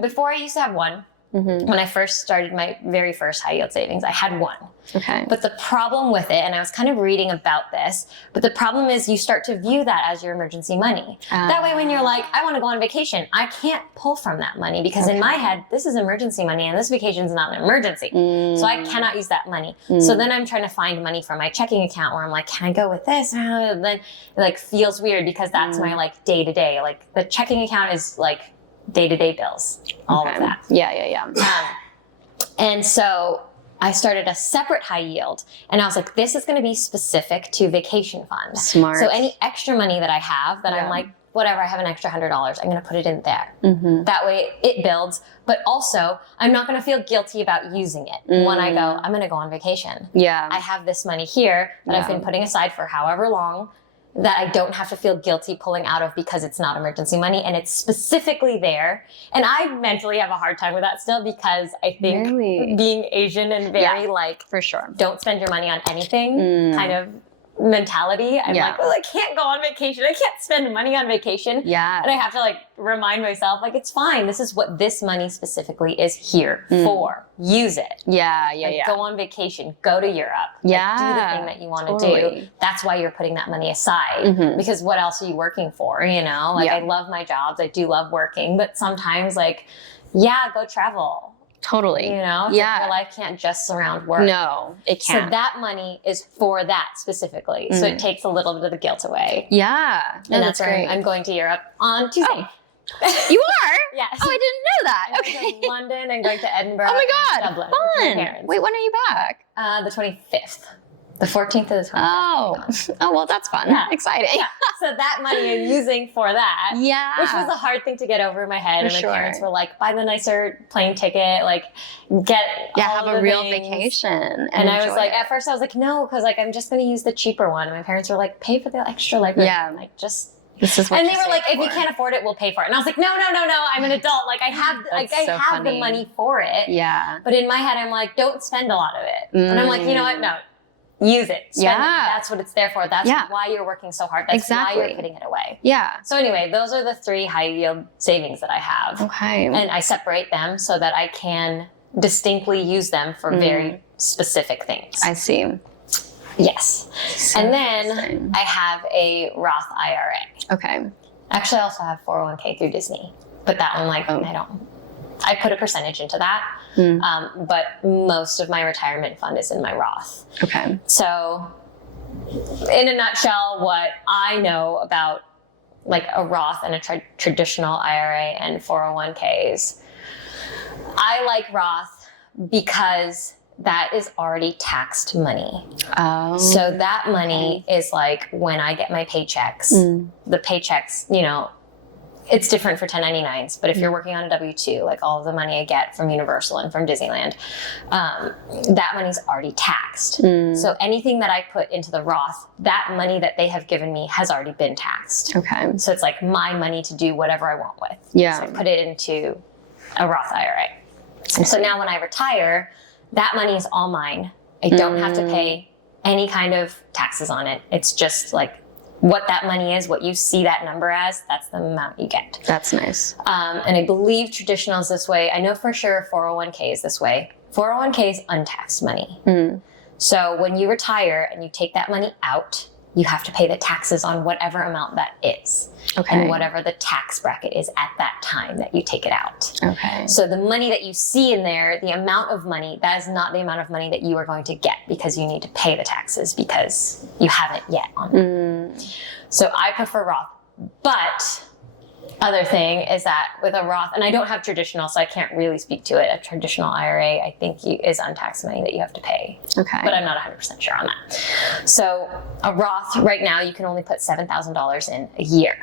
before I used to have one. When I first started my very first high yield savings, I had one. Okay. But the problem with it, and I was kind of reading about this, but the problem is you start to view that as your emergency money. That way when you're like, I want to go on vacation, I can't pull from that money because in my head, this is emergency money and this vacation is not an emergency. So I cannot use that money. So then I'm trying to find money from my checking account where I'm like, can I go with this? And then it like feels weird because that's my like day to day. Like the checking account is like day-to-day bills, all of that. Yeah. And so I started a separate high yield and I was like, this is going to be specific to vacation fund. Smart. So any extra money that I have that I'm like, whatever, I have an extra $100, I'm going to put it in there. That way it builds, but also I'm not going to feel guilty about using it when I go, I'm going to go on vacation. Yeah. I have this money here that I've been putting aside for however long that I don't have to feel guilty pulling out of because it's not emergency money and it's specifically there. And I mentally have a hard time with that still because I think being Asian and very like, for sure. don't spend your money on anything kind of mentality. I'm like, well, I can't go on vacation. I can't spend money on vacation. Yeah. And I have to like remind myself, like, it's fine. This is what this money specifically is here for. Use it. Yeah. Like, go on vacation. Go to Europe. Yeah. Like, do the thing that you want to do. That's why you're putting that money aside. Because what else are you working for? You know, like I love my jobs. I do love working, but sometimes like, go travel. Totally. You know, it's like your life can't just surround work. No, it can't. So that money is for that specifically. So it takes a little bit of the guilt away. Yeah. And that's where I'm going to Europe on Tuesday. Oh. You are? Yes. Oh, I didn't know that. I'm Okay. going to London and going to Edinburgh. Oh my and God. Dublin with my Fun. parents. Wait, when are you back? The 25th. The 14th to the 25th. Oh, well, that's fun. Yeah. Exciting. Yeah. So that money I'm using for that. Yeah. Which was a hard thing to get over in my head. For And my sure. parents were like, buy the nicer plane ticket, like get all have the a real things. vacation. And I was enjoy like, it. at first I was like, no, because like I'm just going to use the cheaper one. And my parents were like, pay for the extra, like, like just. This is what And they you were save like, if you for. can't afford it, we'll pay for it. And I was like, no, I'm an adult. Like I have, like I so have the funny. money for it. Yeah. But in my head, I'm like, don't spend a lot of it. And I'm like, you know what? No, use it. Spend it. That's what it's there for. That's why you're working so hard. That's why you're putting it away. Yeah. So anyway, those are the 3 high yield savings that I have. Okay. And I separate them so that I can distinctly use them for very specific things. I see. Yes. And then I have a Roth IRA. Okay. Actually, I also have 401k through Disney, but that one, like, I put a percentage into that. But most of my retirement fund is in my Roth. Okay. So in a nutshell, what I know about like a Roth and a traditional IRA and 401ks, I like Roth because that is already taxed money. Oh. So that money is like when I get my paychecks, the paychecks, you know, it's different for 1099s, but if you're working on a W-2, like all of the money I get from Universal and from Disneyland, that money's already taxed. So anything that I put into the Roth, that money that they have given me has already been taxed. Okay. So it's like my money to do whatever I want with. Yeah. So I put it into a Roth IRA. So now when I retire, that money is all mine. I don't have to pay any kind of taxes on it. It's just like what that money is, what you see that number as, that's the amount you get. That's nice. And I believe traditional is this way. I know for sure 401k is this way. 401k is untaxed money. So when you retire and you take that money out, you have to pay the taxes on whatever amount that is. Okay. And whatever the tax bracket is at that time that you take it out. Okay. So the money that you see in there, the amount of money, that is not the amount of money that you are going to get because you need to pay the taxes because you haven't yet on it. So I prefer Roth. But other thing is that with a Roth, and I don't have traditional, so I can't really speak to it. A traditional IRA, I think is untaxed money that you have to pay. Okay. But I'm not 100% sure on that. So a Roth right now, you can only put $7,000 in a year.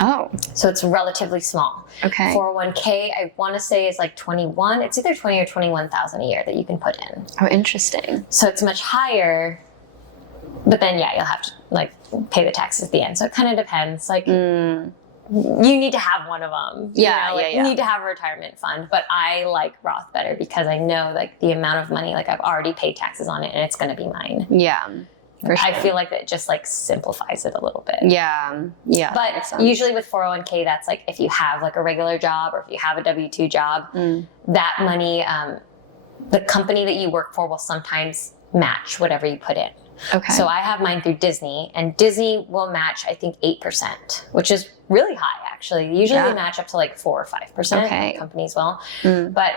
Oh. So it's relatively small. Okay. 401k, I want to say is like 21. It's either 20 or 21,000 a year that you can put in. Oh, interesting. So it's much higher, but then yeah, you'll have to like pay the taxes at the end. So it kind of depends. Like you need to have one of them. Yeah, yeah. You need to have a retirement fund, but I like Roth better because I know like the amount of money, like I've already paid taxes on it and it's going to be mine. Yeah. For sure. I feel like that just like simplifies it a little bit. Yeah. Yeah. That makes But sense. usually with 401k, that's like if you have like a regular job or if you have a W-2 job, that money, the company that you work for will sometimes match whatever you put in. Okay. So I have mine through Disney, and Disney will match, I think, 8%, which is really high, actually. Usually they match up to like 4 or 5%. Okay. Companies will. But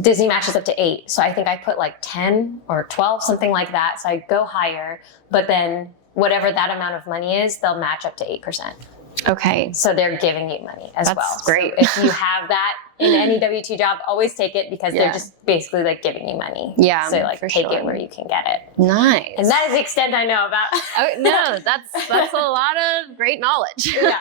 Disney matches up to 8. So I think I put like 10 or 12, something like that. So I go higher, but then whatever that amount of money is, they'll match up to 8%. Okay. So they're giving you money as That's well. great. So if you have that in any W-2 job, always take it because they're just basically like giving you money. Yeah, So like for take sure. it where you can get it. Nice. And that is the extent I know about. Oh, no, that's a lot of great knowledge. Yeah.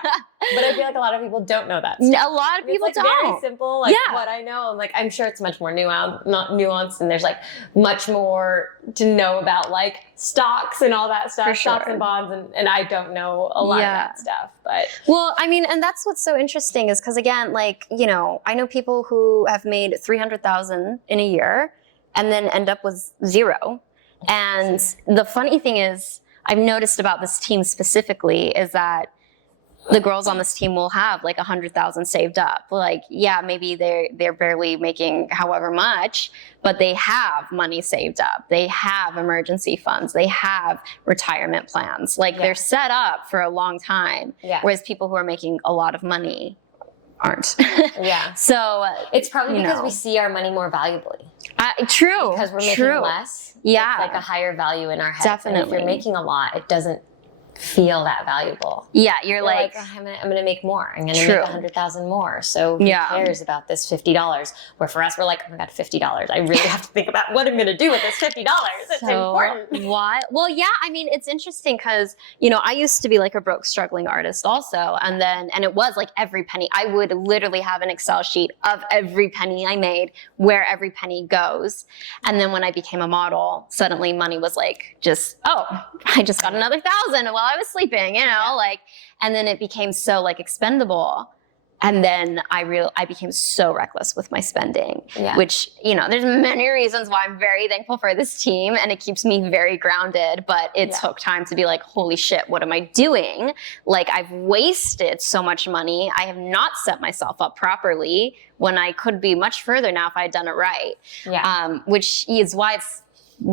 But I feel like a lot of people don't know that. A lot of people it's like don't. very simple, like Yeah. what I know. Like I'm sure it's much more not nuanced, and there's like much more to know about like stocks and all that stuff, For sure. stocks and bonds, and I don't know a lot of that stuff. But Well, I mean, and that's what's so interesting is because again, like, you know, I know people who have made 300,000 in a year and then end up with 0. And the funny thing is, I've noticed about this team specifically is that the girls on this team will have like 100,000 saved up. Like, yeah, maybe they're barely making however much, but they have money saved up. They have emergency funds. They have retirement plans. Like they're set up for a long time. Yeah. Whereas people who are making a lot of money aren't. yeah, So it's probably You because know. we see our money more valuably. true. Because we're making less. Yeah. It's like a higher value in our heads. Definitely. And if you're making a lot, it doesn't feel that valuable. Yeah, you're You're like, like, oh, I'm gonna make more. I'm gonna True. make 100,000 more. So who Yeah. cares about this $50? Where for us, we're like, oh my God, $50. I really have to think about what I'm gonna do with this $50. It's important. Why? Well, yeah, I mean, it's interesting because, you know, I used to be like a broke, struggling artist also. And it was like every penny. I would literally have an Excel sheet of every penny I made, where every penny goes. And then when I became a model, suddenly money was like, I just got another 1,000 while I was sleeping, you know, like, and then it became so like expendable. And then I became so reckless with my spending, which, you know, there's many reasons why I'm very thankful for this team and it keeps me very grounded, but it took time to be like, holy shit, what am I doing? Like I've wasted so much money. I have not set myself up properly when I could be much further now if I had done it right. Yeah. Which is why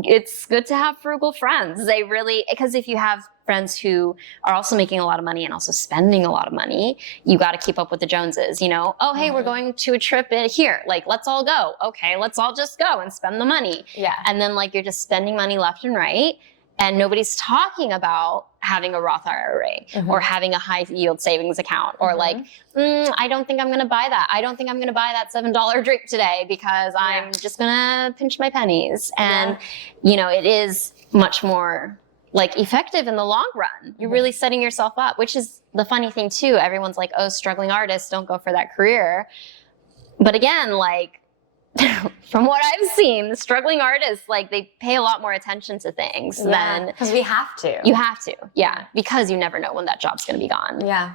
it's good to have frugal friends. They really, because if you have friends who are also making a lot of money and also spending a lot of money, you got to keep up with the Joneses, you know? Oh, hey, we're going to a trip here. Like, let's all go. Okay, let's all just go and spend the money. Yeah. And then like you're just spending money left and right. And nobody's talking about having a Roth IRA or having a high yield savings account or like, I don't think I'm going to buy that. I don't think I'm going to buy that $7 drink today because I'm just going to pinch my pennies. And, you know, it is much more like effective in the long run. You're really setting yourself up, which is the funny thing too. Everyone's like, oh, struggling artists, don't go for that career. But again, like, from what I've seen, struggling artists, like, they pay a lot more attention to things than... Because we have to. You have to, yeah, because you never know when that job's going to be gone. Yeah.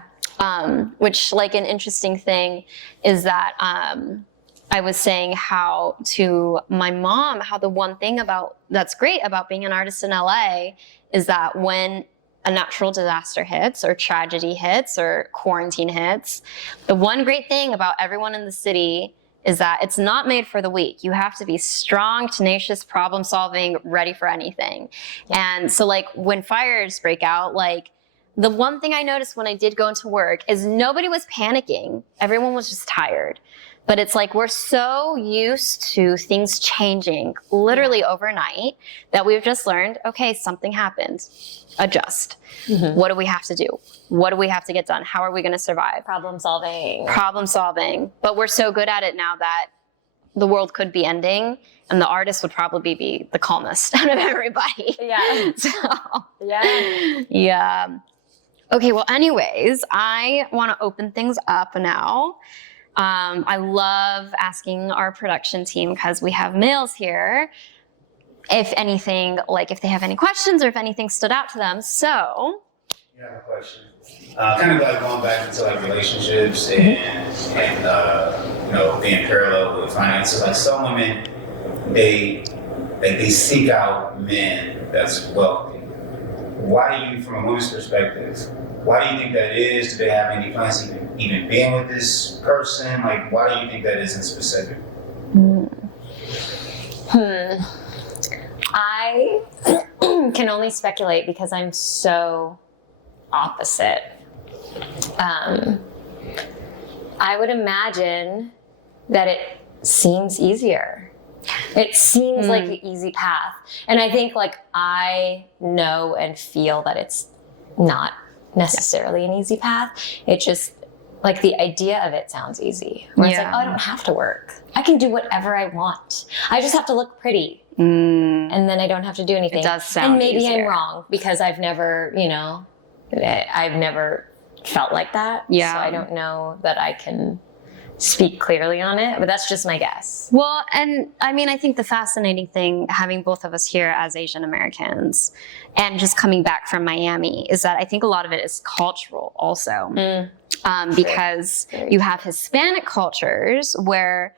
Which, like, an interesting thing is that I was saying how to my mom, how the one thing that's great about being an artist in LA is that when a natural disaster hits or tragedy hits or quarantine hits, the one great thing about everyone in the city is that it's not made for the weak. You have to be strong, tenacious, problem solving, ready for anything. Yeah. And so, like, when fires break out, like, the one thing I noticed when I did go into work is nobody was panicking. Everyone was just tired. But it's like we're so used to things changing literally overnight that we've just learned, okay, something happened. Adjust. Mm-hmm. What do we have to do? What do we have to get done? How are we going to survive? Problem solving. But we're so good at it now that the world could be ending and the artist would probably be the calmest out of everybody. Yeah. So, yeah. Yeah. Okay, well, anyways, I want to open things up now. I love asking our production team, because we have males here, if anything, like if they have any questions or if anything stood out to them. So. You have a question. Kind of like going back into like relationships and you know, being parallel with finances. Like some women, they seek out men that's wealthy. Why do you, from a woman's perspective, why do you think that is? Do they have any plans to even being with this person? Like, why do you think that is in specific? I can only speculate because I'm so opposite. I would imagine that it seems easier. It seems like the easy path. And I think, like, I know and feel that it's not necessarily an easy path. It just, like, the idea of it sounds easy. Where it's like, oh, I don't have to work. I can do whatever I want. I just have to look pretty. And then I don't have to do anything. It does sound And maybe easier. I'm wrong because I've never, you know, I've never felt like that. Yeah. So I don't know that I can speak clearly on it, but that's just my guess. Well, and I mean, I think the fascinating thing, having both of us here as Asian Americans and just coming back from Miami, is that I think a lot of it is cultural also. Because you have Hispanic cultures where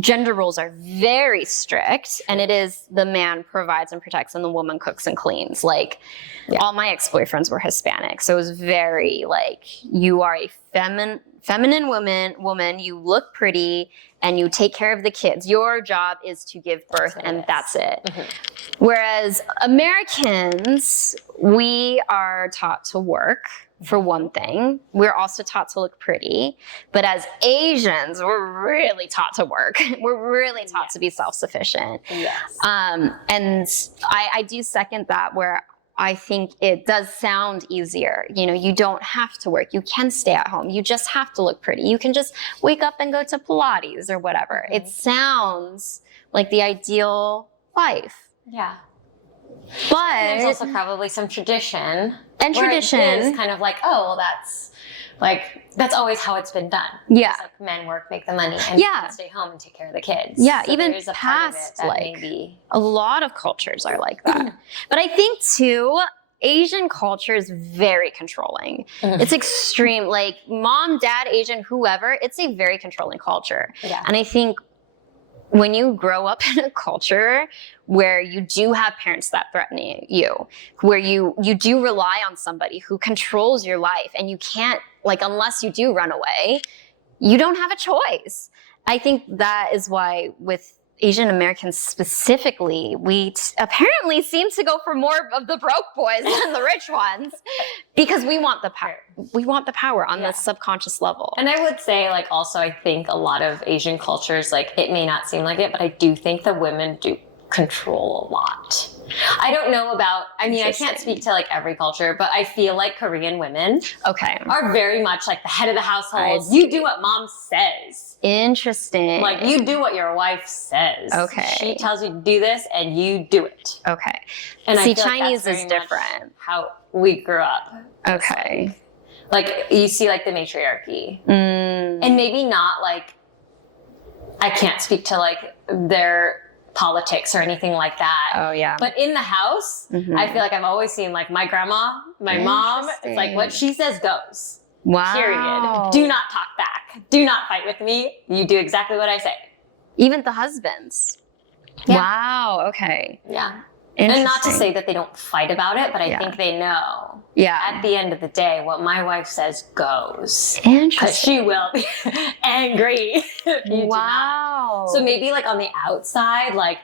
gender roles are very strict, and it is the man provides and protects and the woman cooks and cleans. Like, all my ex-boyfriends were Hispanic, so it was very like, you are a feminine woman, you look pretty, and you take care of the kids. Your job is to give birth, and that's it. Whereas Americans, we are taught to work, for one thing. We're also taught to look pretty. But as Asians, we're really taught to work. We're really taught to be self-sufficient. Yes. And I do second that, where I think it does sound easier. You know, you don't have to work. You can stay at home. You just have to look pretty. You can just wake up and go to Pilates or whatever. It sounds like the ideal life. Yeah. But there's also probably some tradition. And tradition. It is kind of like, oh, well, that's always how it's been done. Yeah. It's like men work, make the money, and Yeah. stay home and take care of the kids. Yeah, So even there is a part of it past, that like, maybe a lot of cultures are like that. But I think too, Asian culture is very controlling. It's extreme. Like, mom, dad, Asian, whoever, it's a very controlling culture. Yeah. And I think when you grow up in a culture where you do have parents that threaten you, where you do rely on somebody who controls your life, and you can't, like, unless you do run away, you don't have a choice. I think that is why with Asian Americans specifically, we apparently seem to go for more of the broke boys than the rich ones, because we want the power. We want the power on the subconscious level. And I would say, like, also, I think a lot of Asian cultures, like, it may not seem like it, but I do think the women do control a lot. I don't know about, I mean, I can't Interesting. speak to like every culture, but I feel like Korean women Okay. are very much like the head of the I household. see. You do what mom says. Interesting. Like you do what your wife says. Okay. She tells you to do this and you do it. Okay. And I See, feel like Chinese that's is very much different. how we grew up. Okay. Like you see like the matriarchy. Mm. And maybe not like, I can't speak to like their politics or anything like that. Oh yeah. But in the house, Mhm. I feel like I've always seen like my grandma, my mom, it's like what she says goes. Wow. Period. Do not talk back. Do not fight with me. You do exactly what I say. Even the husbands. Yeah. Wow. Okay. Yeah. And not to Interesting. say that they don't fight about it, but I Yeah. think they know Yeah. at the end of the day, what my wife says goes. Because Interesting. she will be angry if you do not. Wow. So maybe like on the outside, like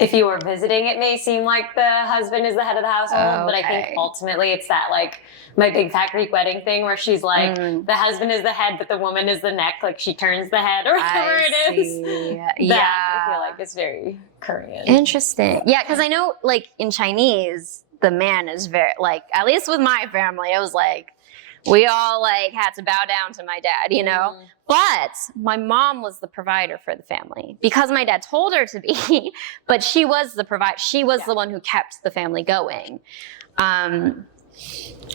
if you were visiting, it may seem like the husband is the head of the household, but I think Okay. ultimately it's that like my big fat Greek wedding thing where she's like, Mm. the husband is the head, but the woman is the neck, like she turns the head or whatever it is. see. That I Yeah. feel like is very Korean. Interesting. Yeah, because I know, like, in Chinese, the man is very, like, at least with my family, it was like, we all, like, had to bow down to my dad, you know? Mm. But my mom was the provider for the family because my dad told her to be, but she was the provider. She was the one who kept the family going. And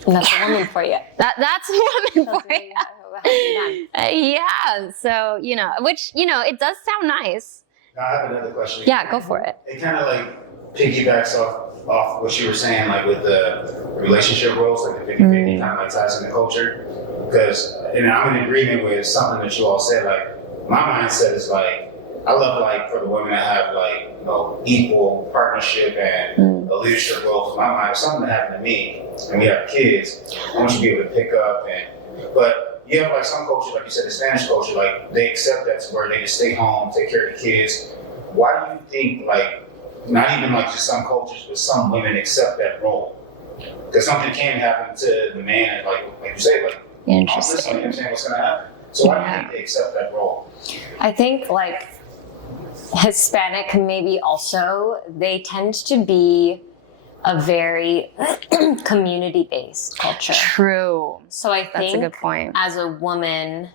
that's a woman for you. That's a woman That's for what you. you have to be done. Yeah. So, you know, which, you know, it does sound nice. I have another question. Yeah, go for it. It kind of like piggybacks off what you were saying, like with the relationship roles, like the 50-50 kind of like ties into culture. Because, and I'm in agreement with something that you all said. Like, my mindset is like, I love like for the women to have like, you know, equal partnership and a leadership role. Because my mind, if something happened to me and we have kids, I want you to be able to pick up but you have like some culture, like you said, the Spanish culture, like they accept that to where they just stay home, take care of the kids. Why do you think like, not even like just some cultures, but some women accept that role? Because something can happen to the man, like you say, like, I'm listening, you understand what's gonna happen. So why do you think they accept that role? I think like Hispanic maybe also, they tend to be a very community-based culture. True. So I That's a think good point. as a woman,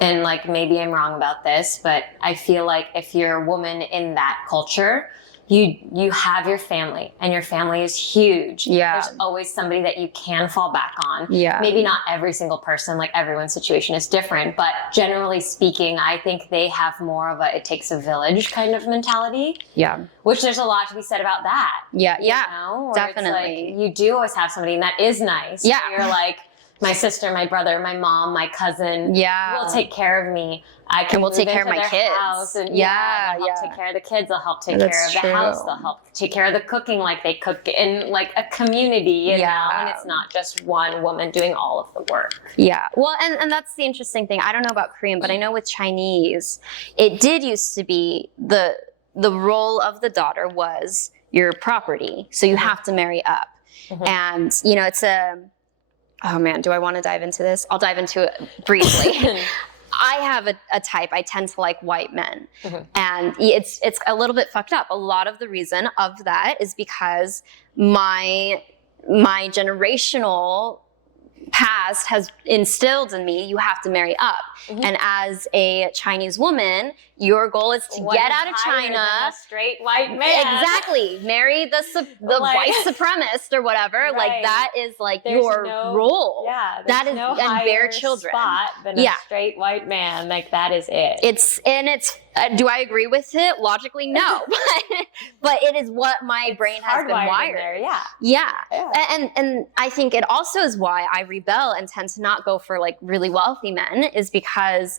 and like maybe I'm wrong about this, but I feel like if you're a woman in that culture, you have your family and your family is huge. Yeah. There's always somebody that you can fall back on. Yeah. Maybe not every single person, like everyone's situation is different, but generally speaking, I think they have more of a it takes a village kind of mentality, Yeah. which there's a lot to be said about that. Yeah. Yeah. You know? Where it's definitely. like, you do always have somebody, and that is nice. Yeah. You're like, my sister, my brother, my mom, my cousin Yeah. will take care of me. I can And we'll move take care of into my their kids. house and Yeah, they'll help yeah. take care of the kids. They'll help take That's care of the true. house. They'll help take care of the cooking, like they cook in like a community, you know. And it's not just one woman doing all of the work. Yeah. Well, and that's the interesting thing. I don't know about Korean, but I know with Chinese, it did used to be the role of the daughter was your property. So you have to marry up. Mhm. And, you know, it's oh man, do I want to dive into this? I'll dive into it briefly. I have a type. I tend to like white men, and it's a little bit fucked up. A lot of the reason of that is because my generational past has instilled in me, you have to marry up. And as a Chinese woman, your goal is to get out of China. A straight white man. Exactly. Marry the Like- white supremacist or whatever. Like Right. that is like There's your no- role. Yeah, That there's is- no and bear higher children. spot than Yeah. a straight white man. Like that is it. It's do I agree with it? Logically, no. but it is what my brain has been hardwired in wired. there. Yeah. Yeah. Yeah. And I think it also is why I rebel and tend to not go for like really wealthy men, is because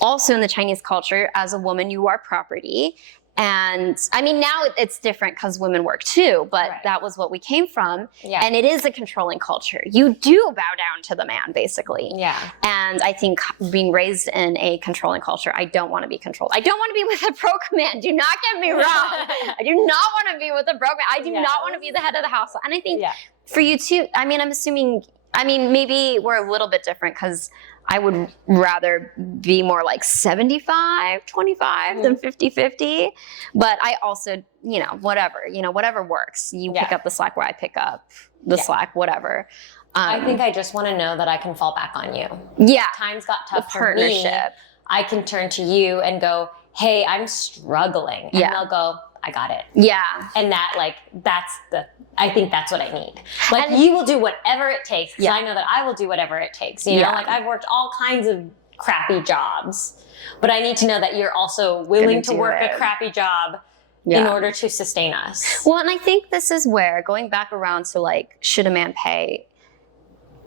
also in the Chinese culture, as a woman, you are property. And I mean, now it's different because women work too, but Right. that was what we came from. Yeah. And it is a controlling culture. You do bow down to the man, basically. Yeah. And I think being raised in a controlling culture, I don't want to be controlled. I don't want to be with a broke man. Do not get me wrong. I do not want to be with a broke man. I do Yeah. not want to be the head of the house. And I think Yeah. for you too, I mean, I'm assuming, maybe we're a little bit different because I would rather be more like 75-25 than 50-50. But I also, whatever works. You pick up the slack where I pick up the slack, whatever. I think I just want to know that I can fall back on you. Yeah. If times got tough The for me, partnership. I can turn to you and go, hey, I'm struggling. And they'll go, I got it. Yeah. And that, I think that's what I need. Like, you will do whatever it takes, because I know that I will do whatever it takes. You know, like, I've worked all kinds of crappy jobs, but I need to know that you're also willing to work a crappy job in order to sustain us. Well, and I think this is where, going back around to like, should a man pay?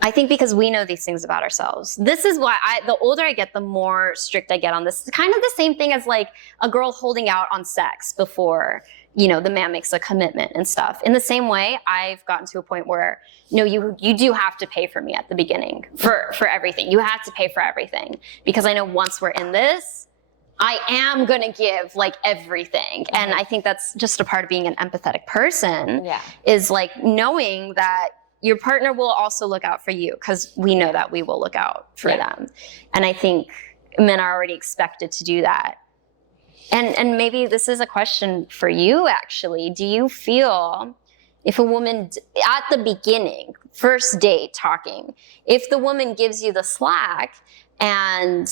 I think because we know these things about ourselves. This is why the older I get, the more strict I get on this. It's kind of the same thing as like a girl holding out on sex before, the man makes a commitment and stuff. In the same way, I've gotten to a point where, no, you do have to pay for me at the beginning for everything. You have to pay for everything, because I know once we're in this, I am going to give like everything. And I think that's just a part of being an empathetic person is like knowing that your partner will also look out for you, because we know that we will look out for them. And I think men are already expected to do that. And maybe this is a question for you, actually. Do you feel if a woman, at the beginning, first date talking, if the woman gives you the slack and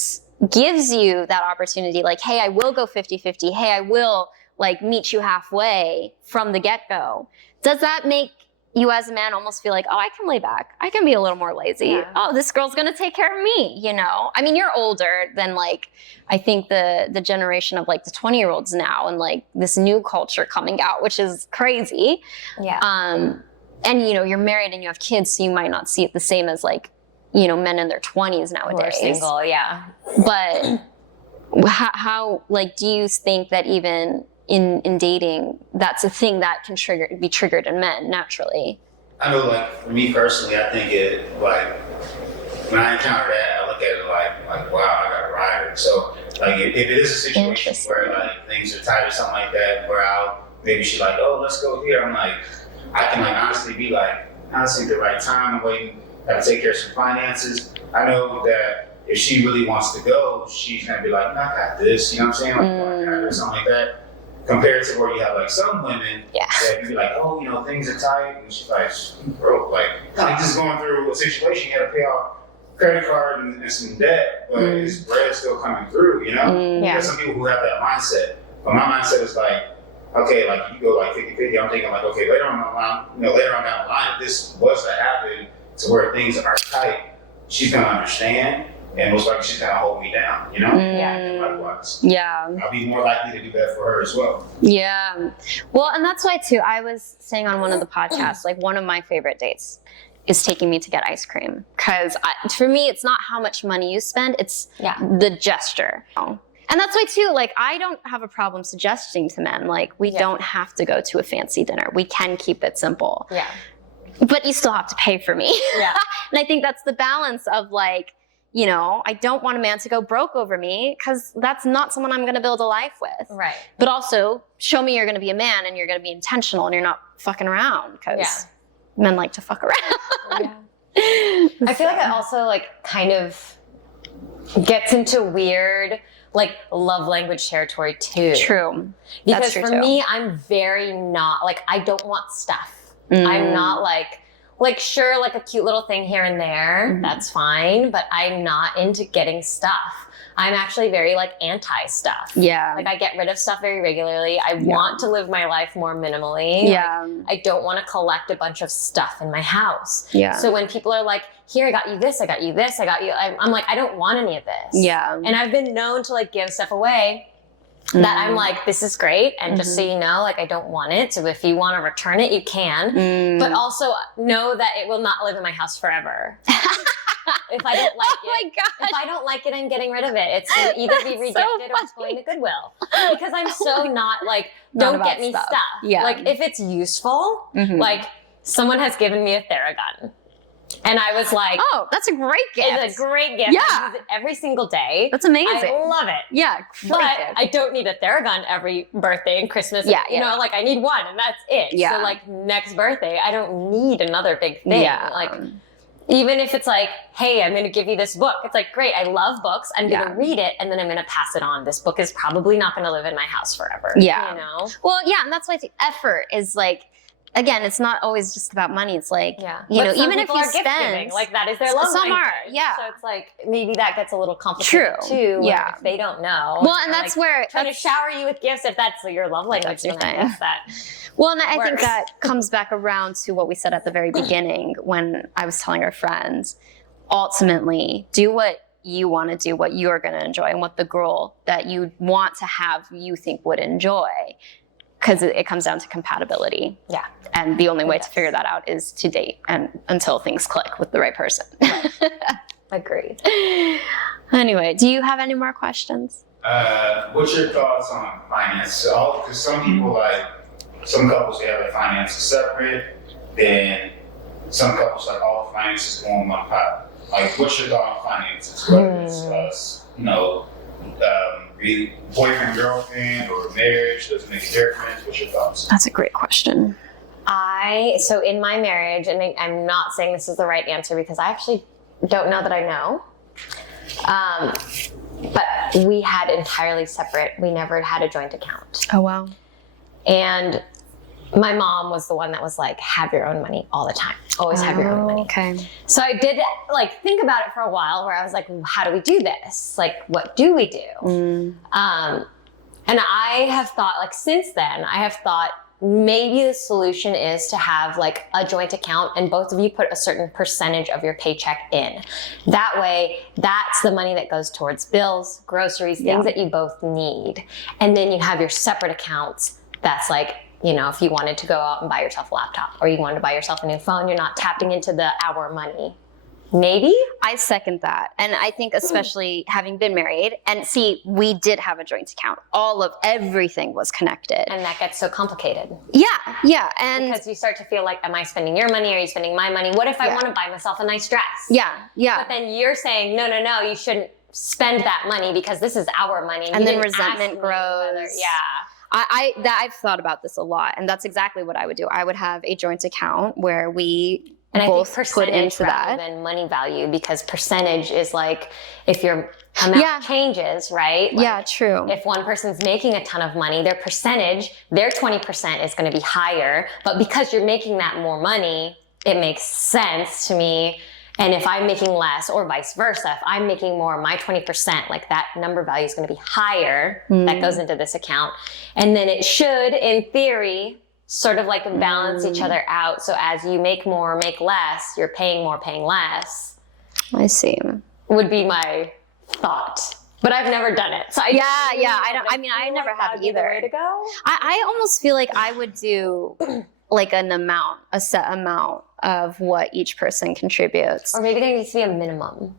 gives you that opportunity, like, hey, I will go 50-50, hey, I will like meet you halfway from the get-go, does that make you as a man almost feel like, oh, I can lay back. I can be a little more lazy. Yeah. Oh, this girl's going to take care of me, I mean, you're older than like, I think the generation of like the 20-year-olds now, and like this new culture coming out, which is crazy. Yeah. And you're married and you have kids, so you might not see it the same as like, men in their 20s nowadays. Or single, yeah. But how like, do you think that even in dating, that's a thing that can be triggered in men naturally? I know, like, for me personally, I think it, like, when I encounter that, I look at it like wow, I got a rider. So, like, if it is a situation where, like, things are tight or something like that, where maybe she's like, oh, let's go here. I'm like, I can, like, honestly be like, honestly, the right time, I'm waiting, have to take care of some finances. I know that if she really wants to go, she's going to be like, no, I got this, you know what I'm saying? Like, or something like that. Compared to where you have like some women that you be like, oh, things are tight, and she's like, broke, like just going through a situation, you got to pay off credit card and some debt, but his bread still coming through, There's some people who have that mindset, but my mindset is like, okay, like you go like 50-50. I'm thinking like, okay, later on down the line, if this was to happen to where things are tight, she's gonna understand. And most likely she's gonna hold me down, And likewise. Yeah. I'll be more likely to do that for her as well. Yeah. Well, and that's why too, I was saying on one of the podcasts, like one of my favorite dates is taking me to get ice cream. Because for me, it's not how much money you spend, it's the gesture. And that's why too, like I don't have a problem suggesting to men, like we don't have to go to a fancy dinner. We can keep it simple. Yeah. But you still have to pay for me. Yeah. And I think that's the balance of like, I don't want a man to go broke over me, because that's not someone I'm going to build a life with. Right. But also show me you're going to be a man and you're going to be intentional and you're not fucking around, because men like to fuck around. I feel like it also like kind of gets into weird like love language territory too. True. Because for me, I'm very not like, I don't want stuff. I'm not like sure, like a cute little thing here and there, that's fine, but I'm not into getting stuff. I'm actually very like anti-stuff. Yeah. Like I get rid of stuff very regularly. I want to live my life more minimally. Yeah. Like, I don't want to collect a bunch of stuff in my house. Yeah. So when people are like, here, I got you this, I got you this, I got you, I'm like, I don't want any of this. Yeah. And I've been known to like give stuff away that I'm like, this is great. And just so you know, like I don't want it. So if you want to return it, you can. But also know that it will not live in my house forever. If I don't like it, if I don't like it, I'm getting rid of it. It's going to either be rejected or it's going to Goodwill. Because I'm so not like, don't get me stuff. Yeah. Like if it's useful, like someone has given me a Theragun. And I was like, oh, that's a great gift. It's a great gift. Yeah. I use it every single day. That's amazing. I love it. Yeah. But gift. I don't need a Theragun every birthday and Christmas. Yeah. You know, like I need one and that's it. Yeah. So like next birthday, I don't need another big thing. Yeah. Like Even if it's like, hey, I'm going to give you this book. It's like, great, I love books. I'm going to read it and then I'm going to pass it on. This book is probably not going to live in my house forever. Yeah. You know? Well, yeah, and that's why I think effort is like, again, it's not always just about money. It's like, you know, even if you spend, like that is their love some language. are, yeah. So it's like maybe that gets a little complicated too. Yeah. If they don't know. Well, and that's like, where trying to shower you with gifts if that's your love language. That's your then I thing. guess that. Well, and I think works. that comes back around to what we said at the very beginning when I was telling our friends, ultimately, do what you want to do, what you're going to enjoy, and what the girl that you want to have you think would enjoy. Because it comes down to compatibility. Yeah. And the only way to figure that out is to date and until things click with the right person. Agreed. Anyway, do you have any more questions? What's your thoughts on finance? Because some people, like, some couples, they have like finances separate, then some couples, like, all the finances go in one pot. Like, what's your thought on finances? Whether it's, you know, really boyfriend, girlfriend, or marriage, does it make a difference? What's your thoughts? That's a great question. So in my marriage, and I'm not saying this is the right answer because I actually don't know that I know. But we had entirely separate, we never had a joint account. Oh, wow. And my mom was the one that was like, have your own money all the time. Always have your own money. Okay. So I did like think about it for a while where I was like, how do we do this? Like, what do we do? And I have thought, like, since then, I have thought maybe the solution is to have like a joint account and both of you put a certain percentage of your paycheck in. That way, that's the money that goes towards bills, groceries, things that you both need. And then you have your separate accounts that's like, you know, if you wanted to go out and buy yourself a laptop or you wanted to buy yourself a new phone, you're not tapping into the our money. Maybe? I second that. And I think especially having been married, and see, we did have a joint account. Everything was connected. And that gets so complicated. Yeah. And because you start to feel like, am I spending your money? Are you spending my money? What if I want to buy myself a nice dress? Yeah. But then you're saying, no, you shouldn't spend that money because this is our money. And then resentment grows. Yeah. I've thought about this a lot, and that's exactly what I would do. I would have a joint account where we both put into that. Than money value, because percentage is like if your amount changes, right? Like, true. If one person's making a ton of money, their percentage, their 20% is going to be higher. But because you're making that more money, it makes sense to me. And if I'm making less, or vice versa, if I'm making more, my 20%, like that number value is going to be higher. That goes into this account. And then it should, in theory, sort of like balance each other out. So as you make more, make less, you're paying more, paying less. I see. Would be my thought. But I've never done it. So I I never have either. Way to go. I almost feel like I would do like a set amount of what each person contributes. Or maybe there needs to be a minimum.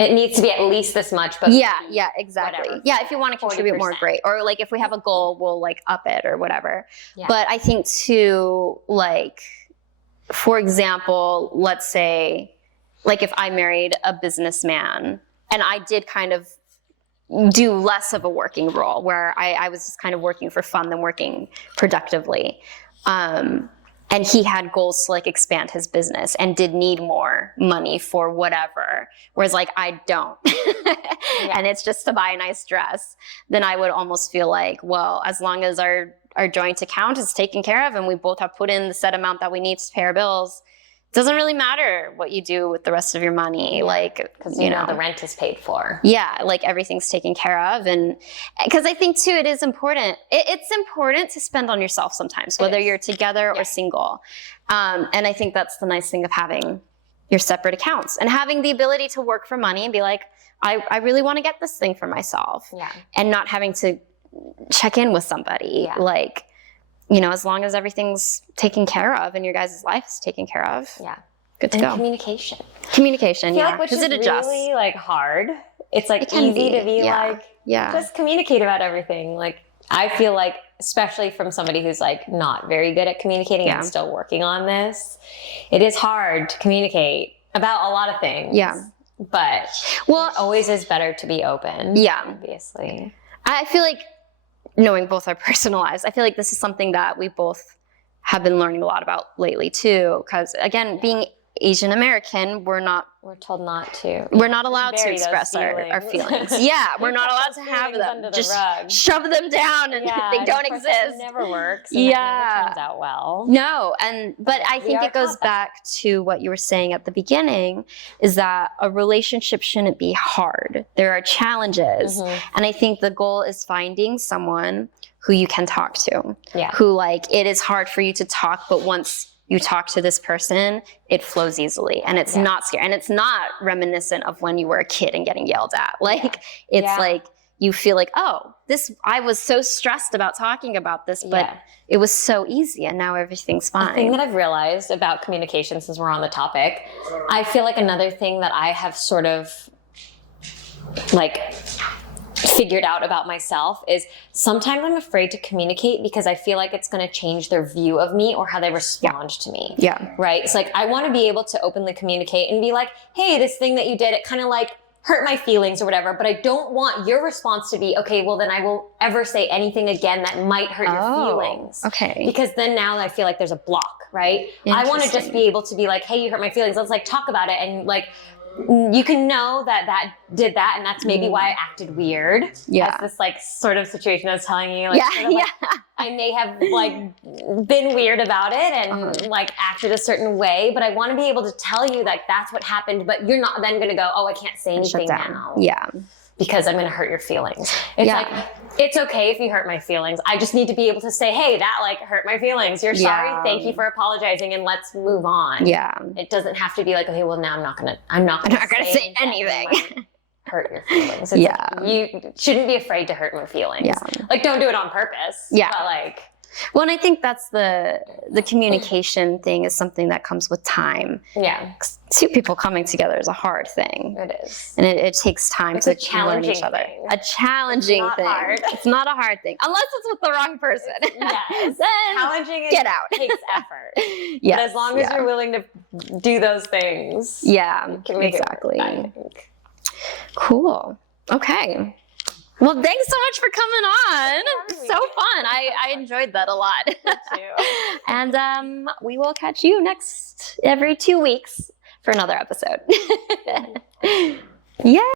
It needs to be at least this much, but exactly. whatever. Yeah, if you want to contribute 40%. more, great. Or like if we have a goal, we'll like up it or whatever. Yeah. But I think too, like, for example, let's say, like if I married a businessman and I did kind of do less of a working role where I was just kind of working for fun than working productively. And he had goals to like expand his business and did need more money for whatever. Whereas like I don't. And it's just to buy a nice dress. Then I would almost feel like, well, as long as our joint account is taken care of and we both have put in the set amount that we need to pay our bills, it doesn't really matter what you do with the rest of your money. Like, because you know the rent is paid for. Yeah, like everything's taken care of. And because I think too, it is important. It's important to spend on yourself sometimes, whether you're together or single. And I think that's the nice thing of having your separate accounts and having the ability to work for money and be like, I really want to get this thing for myself. Yeah. And not having to check in with somebody. Yeah. Like, you know, as long as everything's taken care of and your guys' life is taken care of. Yeah. Good to And go. communication. Communication, I feel like which is it adjusts. really like hard. It's like It can easy be, to be like, just communicate about everything. Like I feel like, especially from somebody who's like not very good at communicating and still working on this, it is hard to communicate about a lot of things. Yeah. But it always is better to be open. Yeah. Obviously. I feel like, knowing both our personal lives, I feel like this is something that we both have been learning a lot about lately too. Because again, being Asian American, we're not told not to. allowed to Bury those express our feelings. Yeah, we're not allowed to have Feelings them. under the Just rug. shove them down and Yeah, they and don't of course exist. That never works. And Yeah. That never turns out well. No, but I We think are it goes taught that. back to what you were saying at the beginning, is that a relationship shouldn't be hard. There are challenges. Mhm. And I think the goal is finding someone who you can talk to. Yeah. Who, like, it is hard for you to talk, but once you talk to this person, it flows easily and it's not scary. And it's not reminiscent of when you were a kid and getting yelled at. Like, it's like, you feel like, oh, I was so stressed about talking about this, but it was so easy and now everything's fine. The thing that I've realized about communication, since we're on the topic, I feel like another thing that I have sort of like figured out about myself is sometimes I'm afraid to communicate because I feel like it's going to change their view of me or how they respond to me. Yeah. Right? It's like I want to be able to openly communicate and be like, hey, this thing that you did, it kind of like hurt my feelings or whatever, but I don't want your response to be, okay, well then I won't ever say anything again that might hurt your feelings. Okay. Because then now I feel like there's a block, right? I want to just be able to be like, hey, you hurt my feelings. Let's like talk about it. And like, you can know that did that, and that's maybe why I acted weird. Yeah. That's this like sort of situation I was telling you. Like, sort of, like, I may have like been weird about it and like acted a certain way, but I want to be able to tell you like that's what happened, but you're not then going to go, oh, I can't say anything now. Yeah. Because I'm going to hurt your feelings. It's like, it's okay if you hurt my feelings. I just need to be able to say, hey, that like hurt my feelings. You're sorry. Thank you for apologizing and let's move on. Yeah. It doesn't have to be like, okay, well now I'm not gonna say anything. that might hurt your feelings. It's like, you shouldn't be afraid to hurt my feelings. Yeah. Like don't do it on purpose. Yeah. But like, well, and I think that's the communication thing is something that comes with time. yeah, Two people coming together is a hard thing. it is. And it takes time It's to a challenging learn each other. thing. A challenging It's not thing. hard. It's not a hard thing. Unless it's with the wrong person. Yes. Then Challenging get out. takes effort. Yes, But as long as you're willing to do those things, Yeah, you can make exactly. it work, I think. Cool. Okay. Well, thanks so much for coming on. So fun. I enjoyed that a lot. too. And we will catch you every 2 weeks for another episode. Yeah.